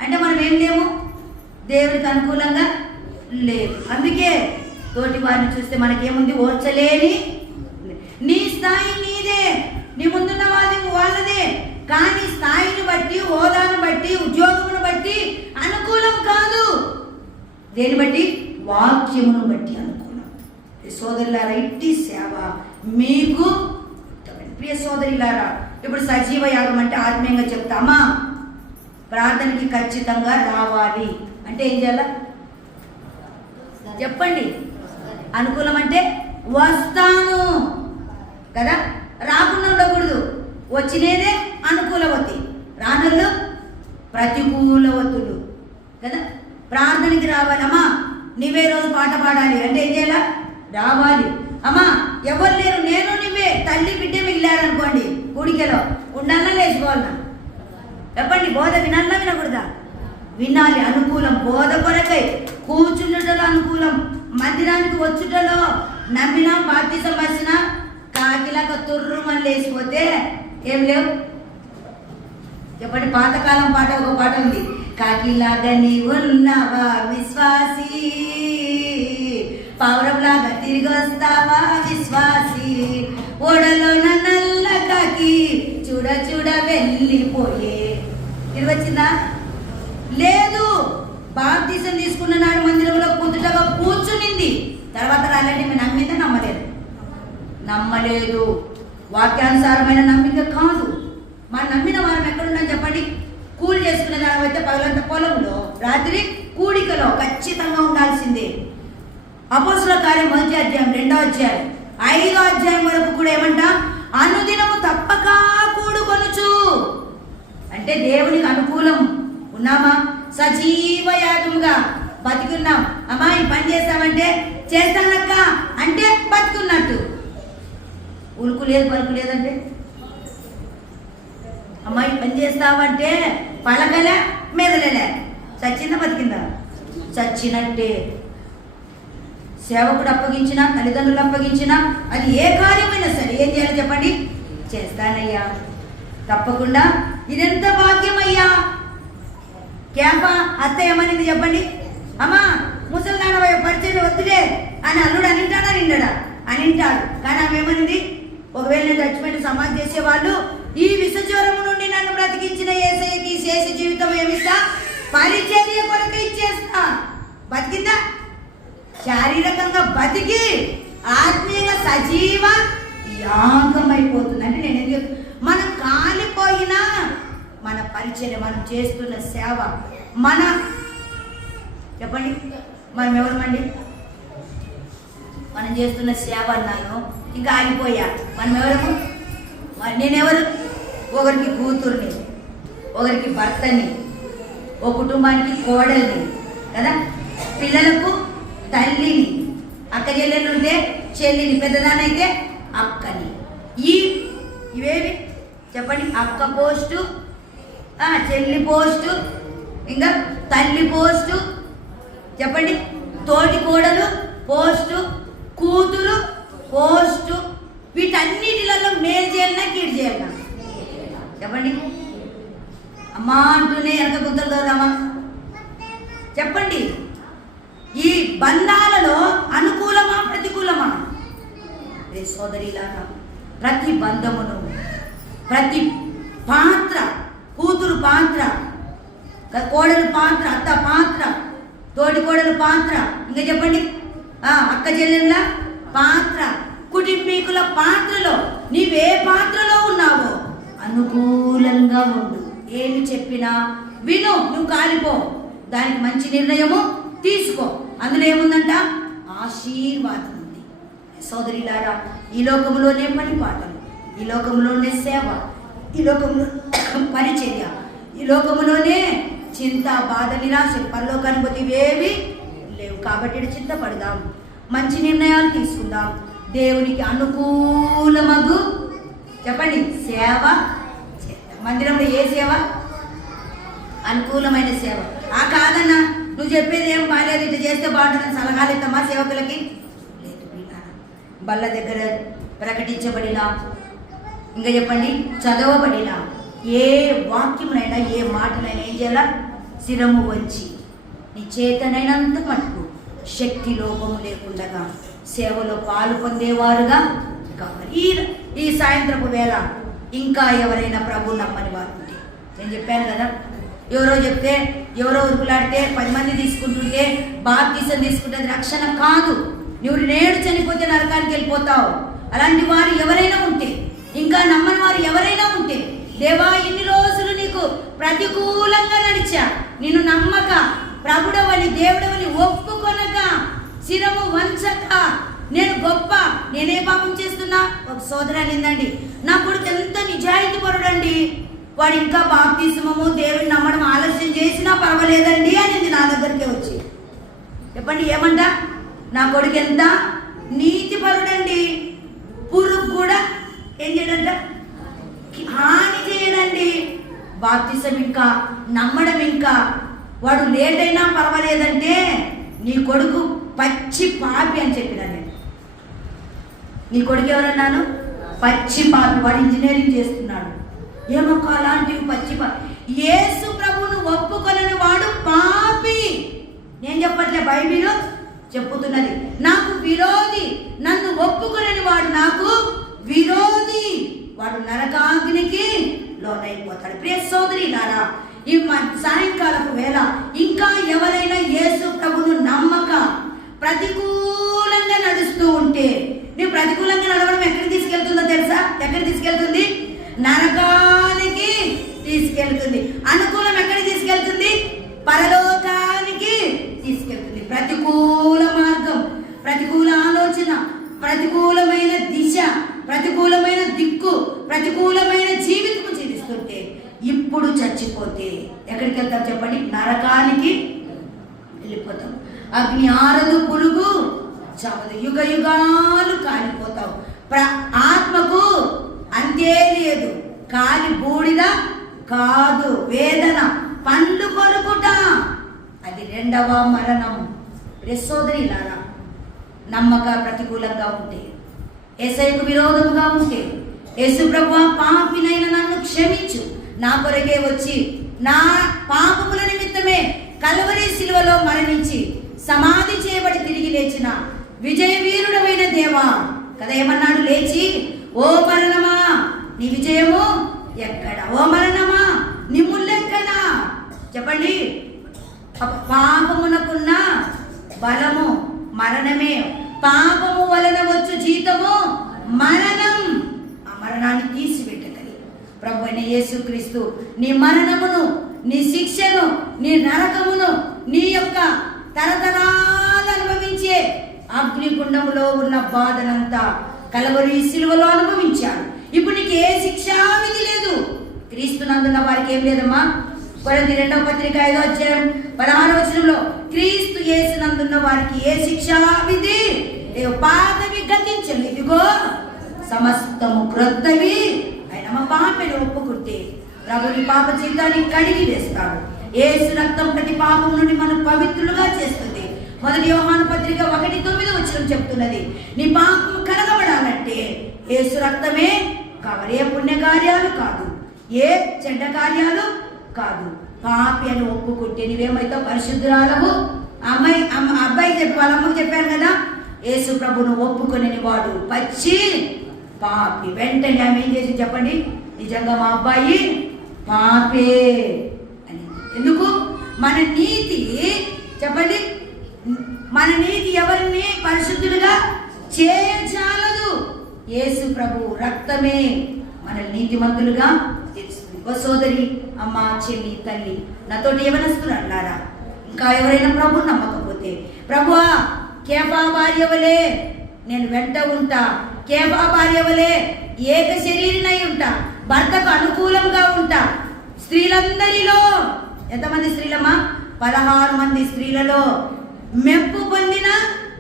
అంటే మనం ఏం లేము, దేవుడికి అనుకూలంగా లేదు. అందుకే తోటి వారిని చూస్తే మనకేముంది? ఓర్చలేని. నీ స్థాయి నీదే, నీ ముందున్న వాళ్ళదే, కానీ స్థాయిని బట్టి, హోదాను బట్టి, ఉద్యోగమును బట్టి అనుకూలం కాదు. దేని బట్టి? వాక్యమును బట్టి అనుకూలం. సోదరులారా ఇట్టి సేవ మీకు. ప్రియ సోదరులారా ఇప్పుడు సజీవ యాగం అంటే ఆత్మీయంగా చెప్తామా, ప్రార్థనకి ఖచ్చితంగా రావాలి. అంటే ఏం చేయాల చెప్పండి? అనుకూలం అంటే వస్తాను కదా, రాకుండా ఉండకూడదు. వచ్చినేదే అనుకూలవతి, రానులు ప్రతికూలవతులు కదా. ప్రార్థనకి రావాలి. అమ్మా నువ్వే రోజు పాట పాడాలి అంటే ఏం చేయాల? రావాలి. అమ్మా ఎవరు లేరు, నేను నువ్వే తల్లి బిడ్డ మిగిలారనుకోండి, కూడికలో ఉండాలన్నా లేచిపోవాలన్నా చెప్పండి? బోధ వినాలన్నా వినకూడదా? వినాలి. అనుకూలం బోధ కొరకై కూర్చుండటలో అనుకూలం, మందిరానికి వచ్చుటలో నమ్మినా బాప్తిసం వచ్చినా కాకిలాగా తుర్రుమని లేచిపోతే ఏం లేవు చెప్పండి? పాతకాలం పాట ఒక పాట ఉంది, కాకిలాగా నీ ఉన్నావా విశ్వాసి, పావురంలాగా తిరిగి వస్తావా విశ్వాసి, ఓడలో నల్ల కాకి చూడ చూడ వెళ్ళిపోయే. ఇది వచ్చిందా? లేదు. బాప్తిసం తీసుకున్న నాడు మందిరంలో కుదుటగా కూర్చునింది, తర్వాత రాలంటే మేము నమ్మిందా? నమ్మలేదు. వాక్యానుసారమైన నమ్మిక కాదు. మా నమ్మిన వారం ఎక్కడున్నా చెప్పండి? కూలి చేసుకునే దాని అయితే పగలంతా పొలంలో, రాత్రి కూడికలో ఖచ్చితంగా ఉండాల్సిందే. అపోస్తుల కార్యం 1వ అధ్యాయం 2వ అధ్యాయం 5వ అధ్యాయం వరకు కూడా ఏమంట? అనుదినము తప్పక కూడుకొనుచు. అంటే దేవునికి అనుకూలం ఉన్నామా? సజీవ యాగముగా బతికున్నాం. అమ్మా ఈ పని చేస్తామంటే చేస్తానక్క అంటే బతుకున్నట్టు. ఉలుకు లేదు పలుకు లేదంటే అమ్మాయి పని చేస్తావంటే పలకలే మెదలలే, చచ్చిందా బతికిందా? చచ్చినట్టే. సేవకుడు అప్పగించినా, తల్లిదండ్రులు అప్పగించినా, అది ఏ కార్యమైనా సరే ఏం చేయాలి చెప్పండి? చేస్తానయ్యా తప్పకుండా. ఇదెంత భాగ్యమయ్యా. క్యాంప అత్త ఏమనింది చెప్పండి? అమ్మా ముసలిదానవయ్య పరిచయం వద్దులే అని అల్లుడు అనింటాడా? నిండడా? అనింటాడు. కానీ ఆమె ఏమనింది? ఒకవేళ నేను చచ్చిపోయిన సమాధి చేసేవాళ్ళు ఈ విషజ్వరము నుండి నన్ను బ్రతికించిన యేసయ్యకి శేష జీవితం ఏమిస్తా? పరిచర్య కొరకు ఇచ్చేస్తా. బతికిందా? శారీరకంగా బతికి ఆత్మీయంగా సజీవ యాగమైపోతుంది. అంటే నేను ఎందుకు మనం కాలిపోయినా మన పరిచర్య, మనం చేస్తున్న సేవ, మన చెప్పండి మనం ఎవరమండి? మనం చేస్తున్న సేవ అన్నాను ఇంకా ఆగిపోయా. మనం ఎవరము? నేనెవరు? ఒకరికి కూతుర్ని, ఒకరికి భర్తని, ఓ కుటుంబానికి కోడల్ని కదా, పిల్లలకు తల్లిని, అక్క చెల్లెలు ఉంటే చెల్లిని, పెద్దదానైతే అక్కని. ఇవేవి చెప్పండి? అక్క పోస్టు, చెల్లి పోస్టు, ఇంకా తల్లి పోస్టు చెప్పండి, తోటి కోడలు పోస్టు, కూతురు పోస్టు. వీటన్నిటిలలో మేలు చేయాలన్నా కీడు చేయాలన్నా చెప్పండి? అమ్మా అంటూనే ఎంత గుంతలు చదువుదామా చెప్పండి? ఈ బంధాలలో అనుకూలమా ప్రతికూలమా? సోదరిలాగా ప్రతి బంధమును, ప్రతి పాత్ర, కూతురు పాత్ర, కోడలు పాత్ర, అత్త పాత్ర, తోటి కోడలు పాత్ర, ఇంకా చెప్పండి అక్క చెల్లెళ్ళ పాత్ర, కుటుంబీకుల పాత్రలో నీవే పాత్రలో ఉన్నావో అనుకూలంగా ఉండు. ఏమి చెప్పినా విను, నువ్వు కాలిపో. దానికి మంచి నిర్ణయము తీసుకో. అందులో ఏముందంట? ఆశీర్వాదం ఉంది. సోదరిలారా, ఈ లోకంలోనే పని పాటలు, ఈ లోకంలోనే సేవ, ఈ లోకంలో పరిచర్య, ఈ లోకంలోనే చింత, బాధ, నిరాశ, పరలోకానికి పోతే ఇవేవి లేవు. కాబట్టి చింతపడదాం, మంచి నిర్ణయాలు తీసుకుందాం. దేవునికి అనుకూలమగు చెప్పండి సేవ చేద్దాం. మందిరంలో ఏ సేవ? అనుకూలమైన సేవ. కాదన్నా నువ్వు చెప్పేది ఏం బాగాలేదు, ఇట్లా చేస్తే బాగుంటుందని సలహాలు ఇస్తామా సేవకులకి? లేదు. బల్ల దగ్గర ప్రకటించబడినా, ఇంకా చెప్పండి చదవబడినా ఏ వాక్యమునైనా, ఏ మాటనైనా ఏం చేయాలా? శిరము వంచి నీ చేతనైనంత మటుకు శక్తి లోపము లేకుండా సేవలో పాలు పొందేవారుగా కావాలి. ఈ సాయంత్రపు వేళ ఇంకా ఎవరైనా ప్రభు నమ్మని వారు ఉంటే, నేను చెప్పాను కదా, ఎవరో చెప్తే, ఎవరో ఉరుకులాడితే 10 మంది తీసుకుంటుంటే బాప్తిసం తీసుకుంటే అది రక్షణ కాదు. నువ్వు నేడు చనిపోతే నరకానికి వెళ్ళిపోతావు. అలాంటి వారు ఎవరైనా ఉంటే, ఇంకా నమ్మని వారు ఎవరైనా ఉంటే, దేవా ఇన్ని రోజులు నీ నీకు ప్రతికూలంగా నడిచా, నిన్ను నమ్మక, ప్రభుడవని దేవుడవని ఒప్పుకొనక, శిరము వంచక, నేను గొప్ప, నేనే పాపం చేస్తున్నా. ఒక సోదరు అనిందండి, నా కొడుకు ఎంత నిజాయితీ పరుడండి, వాడు ఇంకా బాప్తిస్మము దేవుని నమ్మడం ఆలస్యం చేసినా పర్వాలేదండి అనింది నా దగ్గరికి వచ్చి. చెప్పండి ఏమంట? నా కొడుకు ఎంత నీతిపరుడండి, పురుగు కూడా ఏం చేయడంట, హాని చేయడండి. బాప్తిసం ఇంకా నమ్మడం ఇంకా, వాడు లేట్ అయినా పర్వాలేదంటే నీ కొడుకు పచ్చి పాపి అని చెప్పినా నేను. నీ కొడుకు ఎవరన్నాను? పచ్చి పాపి. వాడు ఇంజనీరింగ్ చేస్తున్నాడు. ఏమొక్క అలాంటివి పచ్చి పాపి. యేసు ప్రభువును ఒప్పుకొనని వాడు పాపి. నేను చెప్పట్లే, బైబిల్ చెప్పుతున్నది. నాకు విరోధి, నన్ను ఒప్పుకొనని వాడు నాకు విరోధి, వాడు నరకాగ్నికి లోనైపోతాడు. ప్రియ సోదరీలారా, ఈ సాయంకాలపు వేళ ఇంకా ఎవరైనా యేసు ప్రభువును నమ్మక ప్రతికూలంగా నడుస్తూ ఉంటే, నీ ప్రతికూలంగా నడవడం ఎక్కడికి తీసుకెళ్తుందో తెలుసా? ఎక్కడికి తీసుకెళ్తుంది? నరకానికి తీసుకెళ్తుంది. అనుకూలం ఎక్కడికి తీసుకెళ్తుంది? పరలోకానికి తీసుకెళ్తుంది. ప్రతికూల మార్గం, ప్రతికూల ఆలోచన, ప్రతికూలమైన దిశ, ప్రతికూలమైన దిక్కు, ప్రతికూలమైన జీవితం జీవిస్తుంటే, ఇప్పుడు చచ్చిపోతే ఎక్కడికి వెళ్తాం చెప్పండి? నరకానికి వెళ్ళిపోతాం. అగ్ని ఆరదు, పులుగు చావదు, యుగ యుగాలు కాలిపోతావు. ఆత్మకు అంతే లేదు, కాలి బూడిద కాదు, వేదన, పండ్లు కొరుకుట, అది రెండవ మరణం. సోదరీలారా, నమ్మక ప్రతికూలంగా ఉంటే, యేసయ్యకు విరోధముగా ఉంటే, యేసు ప్రభువా పాపినైన నన్ను క్షమించు, నా కొరకే వచ్చి నా పాపముల నిమిత్తమే కల్వరి శిలువలో మరణించి సమాధి చేయబడి తిరిగి లేచిన విజయ వీరుడమైన దేవా కదా ఏమన్నాడు? లేచి, ఓ మరణమా నీ విజయము ఎక్కడ? ఓ మరణమా నీ ముల్లెక్కడా? చెప్పండి. పాపమునకున్న బలము మరణమే, పాపము వలన వచ్చు జీతము మరణం. ఆ మరణాన్ని తీసిపెట్టగలి ప్రభు అయిన యేసుక్రీస్తు నీ మరణమును, నీ శిక్షను, నీ నరకమును, నీ యొక్క తరతరాలు అనుభవించే అగ్నిగుండములో ఉన్న బాధనంతా కల్వరి శిలువలో అనుభవించాడు. ఇప్పుడు నీకు ఏ శిక్షా విధి లేదు. క్రీస్తునందున్న వారికి ఏం లేదమ్మా? కొరింథీ 2వ పత్రిక 5వ అధ్యాయం 16వ వచనంలో, క్రీస్తు యేసునందున్న వారికి ఏ శిక్షా విధి లేవు, పాతవి గతించను, ఇదిగో సమస్తము క్రొత్తవి. ఆయన మా పాపను ఒప్పుకుంటే ప్రభుని పాప జీవితాన్ని కడిగి వేస్తాడు. యేసు రక్తం ప్రతి పాపం నుండి మనం పవిత్రులుగా చేస్తుంది. 1 యోహాను పత్రిక 1:9 వచనం చెప్తున్నది, నీ పాపం కడగబడాలంటే యేసు రక్తమే కావాలి. ఏ పుణ్య కార్యాలు కాదు, ఏ చెడ్డ కార్యాలు కాదు. పాపి అని ఒప్పుకుంటే నీవేమైతావు? పరిశుద్ధురాలవు. అబ్బాయి చెప్పి వాళ్ళ అమ్మకు చెప్పాను కదా, యేసు ప్రభును ఒప్పుకొని వాడు పచ్చి పాపి. వెంటనే ఆమె ఏం చేసి చెప్పండి? నిజంగా మా అబ్బాయి పాపే అని. ఎందుకు? మన నీతి చెప్పండి, మన నీతి ఎవరిని పరిశుద్ధులుగా చేయచాలదు. యేసు ప్రభు రక్తమే మన నీతిమంతులుగా తీరుస్తుంది. ఓ సోదరి, అమ్మ, చెల్లి, తల్లి, నాతోటి యవనస్తులు అన్నారా? ఇంకా ఎవరైనా ప్రభు నమ్మకపోతే, ప్రభువా కేఫా భార్య వలే నేను వెంట ఉంటా, కేఫా భార్య వలే ఏక శరీరినై ఉంటా, భర్తకు అనుకూలంగా ఉంటా, స్త్రీలందరిలో ఎంతమంది స్త్రీలమ్మా? 16 మంది స్త్రీలలో మెప్పు పొందిన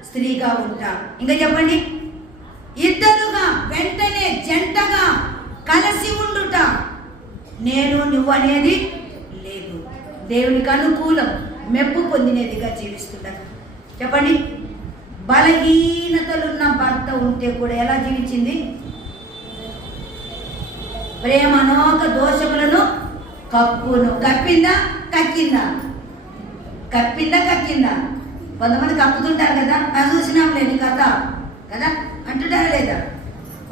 స్త్రీగా ఉంటా. ఇంకా చెప్పండి, ఇద్దరుగా వెంటనే జంటగా కలిసి ఉండుట, నేను నువ్వు అనేది లేదు, దేవునికి అనుకూలం మెప్పు పొందినదిగా జీవిస్తుంటా. చెప్పండి, బలహీనతలున్న భర్త ఉంటే కూడా ఎలా జీవించింది? ప్రేమ అనేక దోషములను కప్పును. కప్పిందా కక్కిందా? కప్పిందా కక్కిందా? కొంతమంది కప్పుతుంటారు కదా, అది చూసినాంలే నీ కథ కదా అంటుంటారా లేదా?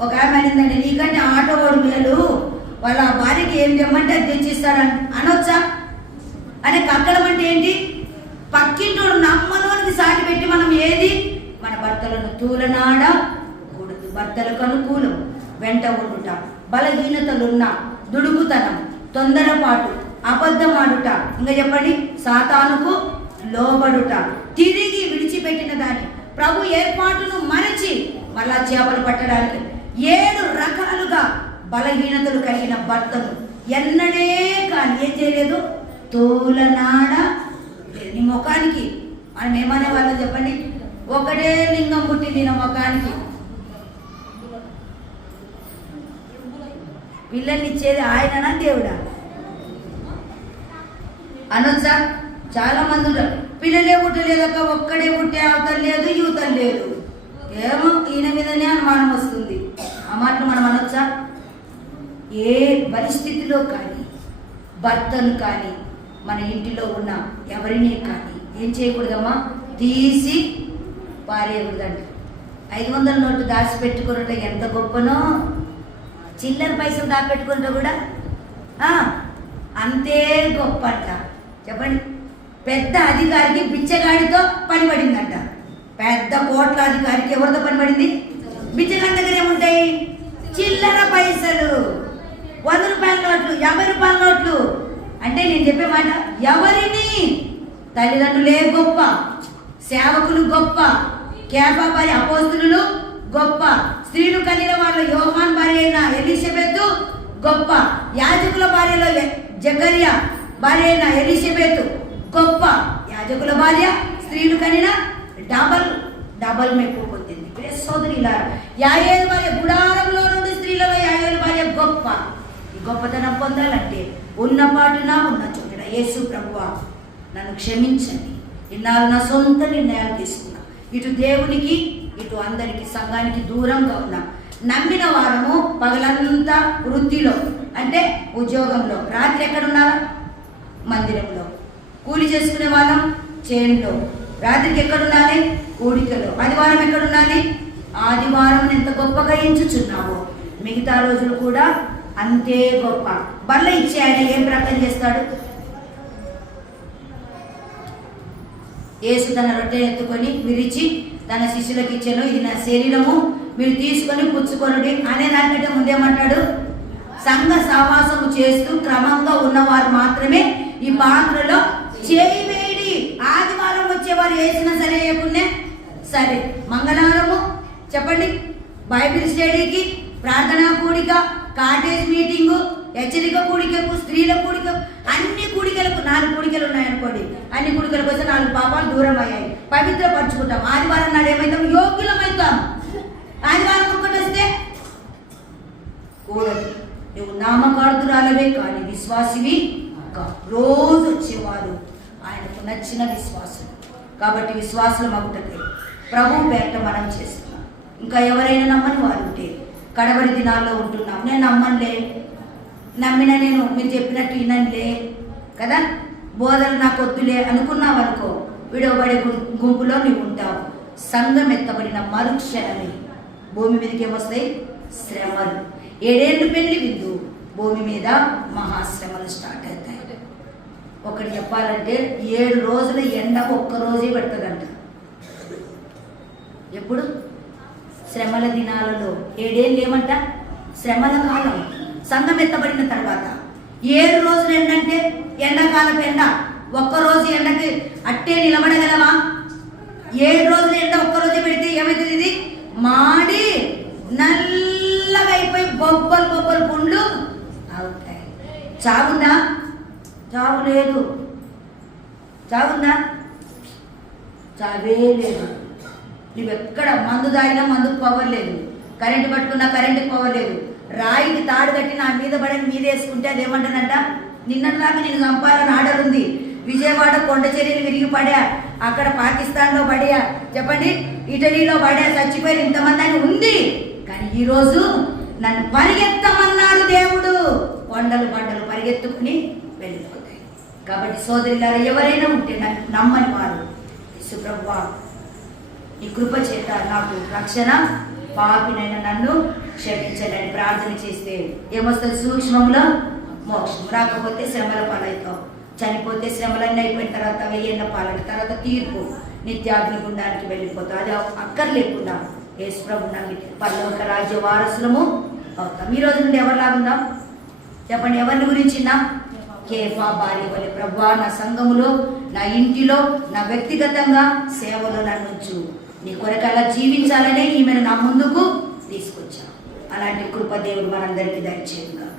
ఒక ఆమె అనిందండి, నీకంటే ఆటో వాడు మేలు, వాళ్ళ భార్యకి ఏం తెమ్మంటే అది తెచ్చిస్తాడని అనొచ్చా? అనే కక్కడం అంటే ఏంటి? పక్కింటోడు నమ్మనోనికి సాటి పెట్టి మనం ఏది మన భర్తలను తూలనాడకూడదు. భర్తలకు అనుకూలం వెంట ఉండుట, బలహీనతలున్న, దుడుకుతనం, తొందరపాటు, అబద్ధమాడుట, ఇంకా చెప్పండి సాతానుకు లోబడుట, తిరిగి విడిచిపెట్టిన దాన్ని ప్రభు ఏర్పాటును మరచి మళ్ళా చేపలు పట్టడానికి 7 రకాలుగా బలహీనతలు కలిగిన భర్తను ఎన్నడే కానీ ఏం చేయలేదు, తోలనాడ. నీ ముఖానికి మనం ఏమనే వాళ్ళం చెప్పండి, ఒకటే లింగం పుట్టింది నా ముఖానికి. పిల్లల్ని ఇచ్చేది ఆయననా దేవుడా అనొచ్చా? చాలా మంది ఉంటారు, పిల్లలే పుట్టలేదక్క, ఒక్కడే పుట్టే అవతలు లేదు యువతలు లేదు, ఏమో ఈయన మీదనే అనుమానం వస్తుంది. ఆ మాటలు మనం అనొచ్చా? ఏ పరిస్థితిలో కానీ భర్తను కానీ మన ఇంటిలో ఉన్న ఎవరిని కానీ ఏం చేయకూడదమ్మా, తీసి పారేయకూడదంట. 500 నోటు దాచిపెట్టుకున్నట్టు ఎంత గొప్పనో, చిల్లర పైసలు దాచిపెట్టుకుంటే కూడా అంతే గొప్ప అంట. చెప్పండి, పెద్ద అధికారికి బిచ్చగాడితో పని పడిందంట. పెద్ద కోట్ల అధికారికి ఎవరితో పని పడింది? బిచ్చగాడి దగ్గర ఏముంటాయి? చిల్లర పైసలు, 100 రూపాయల నోట్లు, 50 రూపాయల నోట్లు. అంటే నేను చెప్పే మాట, ఎవరిని తల్లిదండ్రులే గొప్ప, సేవకులు గొప్ప, కేఫా భార్య అపోస్తులు గొప్ప, స్త్రీలు కలిగిన వాళ్ళు యోహాన్ భార్య అయిన ఎలిజబెత్ గొప్ప, యాజకుల భార్యలో జకరియా భార్య అయిన ఎలిజబెత్ గొప్ప. యాజకుల భార్య స్త్రీలు కనిన డబల్ మెప్పు పొందింది. సోదరి ఇలా యాయేలు భార్య గుడారంలో నుండి స్త్రీలలో యాయేలు భార్య గొప్ప. ఈ గొప్పతనం పొందాలంటే ఉన్న పాటున ఉన్న చోటున యేసు ప్రభువా నన్ను క్షమించండి, ఇన్నాళ్ళు నా సొంత నిర్ణయాలు తీసుకున్నా, ఇటు దేవునికి ఇటు అందరికి సంఘానికి దూరంగా ఉన్నా. నమ్మిన వారము పగలంతా వృత్తిలో అంటే ఉద్యోగంలో, రాత్రి ఎక్కడున్నారా? మందిరంలో. కూలి చేసుకునే వాళ్ళం చేనులో, రాత్రికి ఎక్కడుండాలి? కూడికలో. ఆదివారం ఎక్కడుండాలి? ఆదివారం ఎంత గొప్పగా ఎంచుచున్నావో మిగతా రోజులు కూడా అంతే గొప్ప. బల్ల ఇచ్చే ఆయన ఏం ప్రార్థన చేస్తాడు? యేసు తన రొట్టె ఎత్తుకొని విరిచి తన శిష్యులకు ఇచ్చాను, ఇది నా శరీరము, మీరు తీసుకొని పుచ్చుకొనుడి అనే దానికంటే ముందేమంటాడు? సంఘ సహవాసము చేస్తూ క్రమంగా ఉన్నవారు మాత్రమే ఈ పాత్రలో చేయి వేడి. ఆదివారం వచ్చేవారు వేసినా సరే వేయకునే సరే, మంగళవారము చెప్పండి బైబిల్ స్టడీకి, ప్రార్థనా కూడిక, కాటేజ్ మీటింగు, హెచ్చరిక కూడికకు, స్త్రీల కూడిక, అన్ని కూడికలకు 4 కూడికలు ఉన్నాయనుకోండి, అన్ని కూడికలకు వస్తే 4 పాపాలు దూరం అయ్యాయి. పవిత్రపరచుకుంటాం. ఆదివారం నాడు ఏమవుతాం? యోగ్యులమవుతాం. ఆదివారం ఒక్కటి వస్తే కూడదు. నువ్వు నామకార్థురాలవే కానీ విశ్వాసివి రోజు వచ్చేవారు ఆయనకు నచ్చిన విశ్వాసం. కాబట్టి విశ్వాసం అగుటకే ప్రభు పేట మనం చేస్తున్నాం. ఇంకా ఎవరైనా నమ్మని వారు ఉంటే కడవరి దినాల్లో ఉంటున్నాం, నేను నమ్మనులే, నమ్మిన నేను మీరు చెప్పినట్టు వినండిలే కదా, బోధలు నాకు వద్దులే అనుకున్నావు అనుకో, విడవబడే గుంపులో నీవు ఉంటావు. సంఘం ఎత్తబడిన మరుక్షణమే భూమి మీదకి ఏమొస్తాయి? శ్రమలు. 7 ఏళ్ళు పెళ్లి విందు, భూమి మీద మహాశ్రమలు స్టార్ట్ అవుతాయి. ఒకటి చెప్పాలంటే 7 రోజుల ఎండ ఒక్క రోజే పెడుతుందంట. ఎప్పుడు? శ్రమల దినాలలో. 7 ఏళ్ళు ఏమంట? శ్రమల కాలం. సంఘం ఎత్తబడిన తర్వాత 7 రోజులు ఎండంటే ఎండాకాలపు ఎండ. ఒక్కరోజు ఎండకి అట్టే నిలబడగలవా? 7 రోజులు ఎండ ఒక్కరోజే పెడితే ఏమవుతుంది? ఇది మాడి నల్లగా అయిపోయి బొబ్బలు పుండ్లు అవుతాయి. చావుందా? చావు లేదు. చావుందా? చావే లేదు. నువ్వెక్కడ మందు తాగినా మందుకు పవర్ లేదు, కరెంటు పట్టుకున్నా కరెంటుకి పవర్ లేదు. రాయికి తాడు కట్టి నా మీద పడని మీద వేసుకుంటే అదేమంటానంట, నిన్నట్లాగా నేను చంపాలని ఆర్డర్ ఉంది. విజయవాడ కొండ చర్యలు విరిగి పడా, అక్కడ పాకిస్తాన్లో పడా, చెప్పండి ఇటలీలో పడా, చచ్చిపోయి ఇంతమంది అని ఉంది. కానీ ఈరోజు నన్ను పరిగెత్తమన్నాడు దేవుడు. కొండలు బండలు పరిగెత్తుకుని వెళ్ళిపోతాయి. కాబట్టి సోదరులారా, ఎవరైనా ఉంటే నన్ను నమ్మని వారు, యేసుప్రభువా నీ కృప చేత నాకు రక్షణ, పాపినైన నన్ను క్షమించండి ప్రార్థన చేస్తే ఏమొస్తుంది? సూక్ష్మంలో మోక్షం. రాకపోతే శ్రమల పాలవుతావు. చనిపోతే శ్రమలన్నీ అయిపోయిన తర్వాత 1000 ఏళ్ల పాలన తర్వాత తీర్పు, నిత్యాగ్ని గుండానికి వెళ్ళిపోతావు. అది అక్కర్లేకుండా యేసు ప్రభు నమ్మితే పరలోక రాజ్య వారసులము అవుతాం. ఈ రోజు నుండి ఎవరిలాగుందాం? చెప్పండి, ఎవరిని గురించి? నా కేఫా భార్య వలె. ప్రభువా, నా సంఘములో, నా ఇంటిలో, నా వ్యక్తిగతంగా సేవలో నన్ను ఉంచు. నీ కొరకు అలా జీవించాలనే ఈమెను నా ముందుకు తీసుకొచ్చాను. అలాంటి కృప దేవుడు మనందరికీ దయచేయుగాక.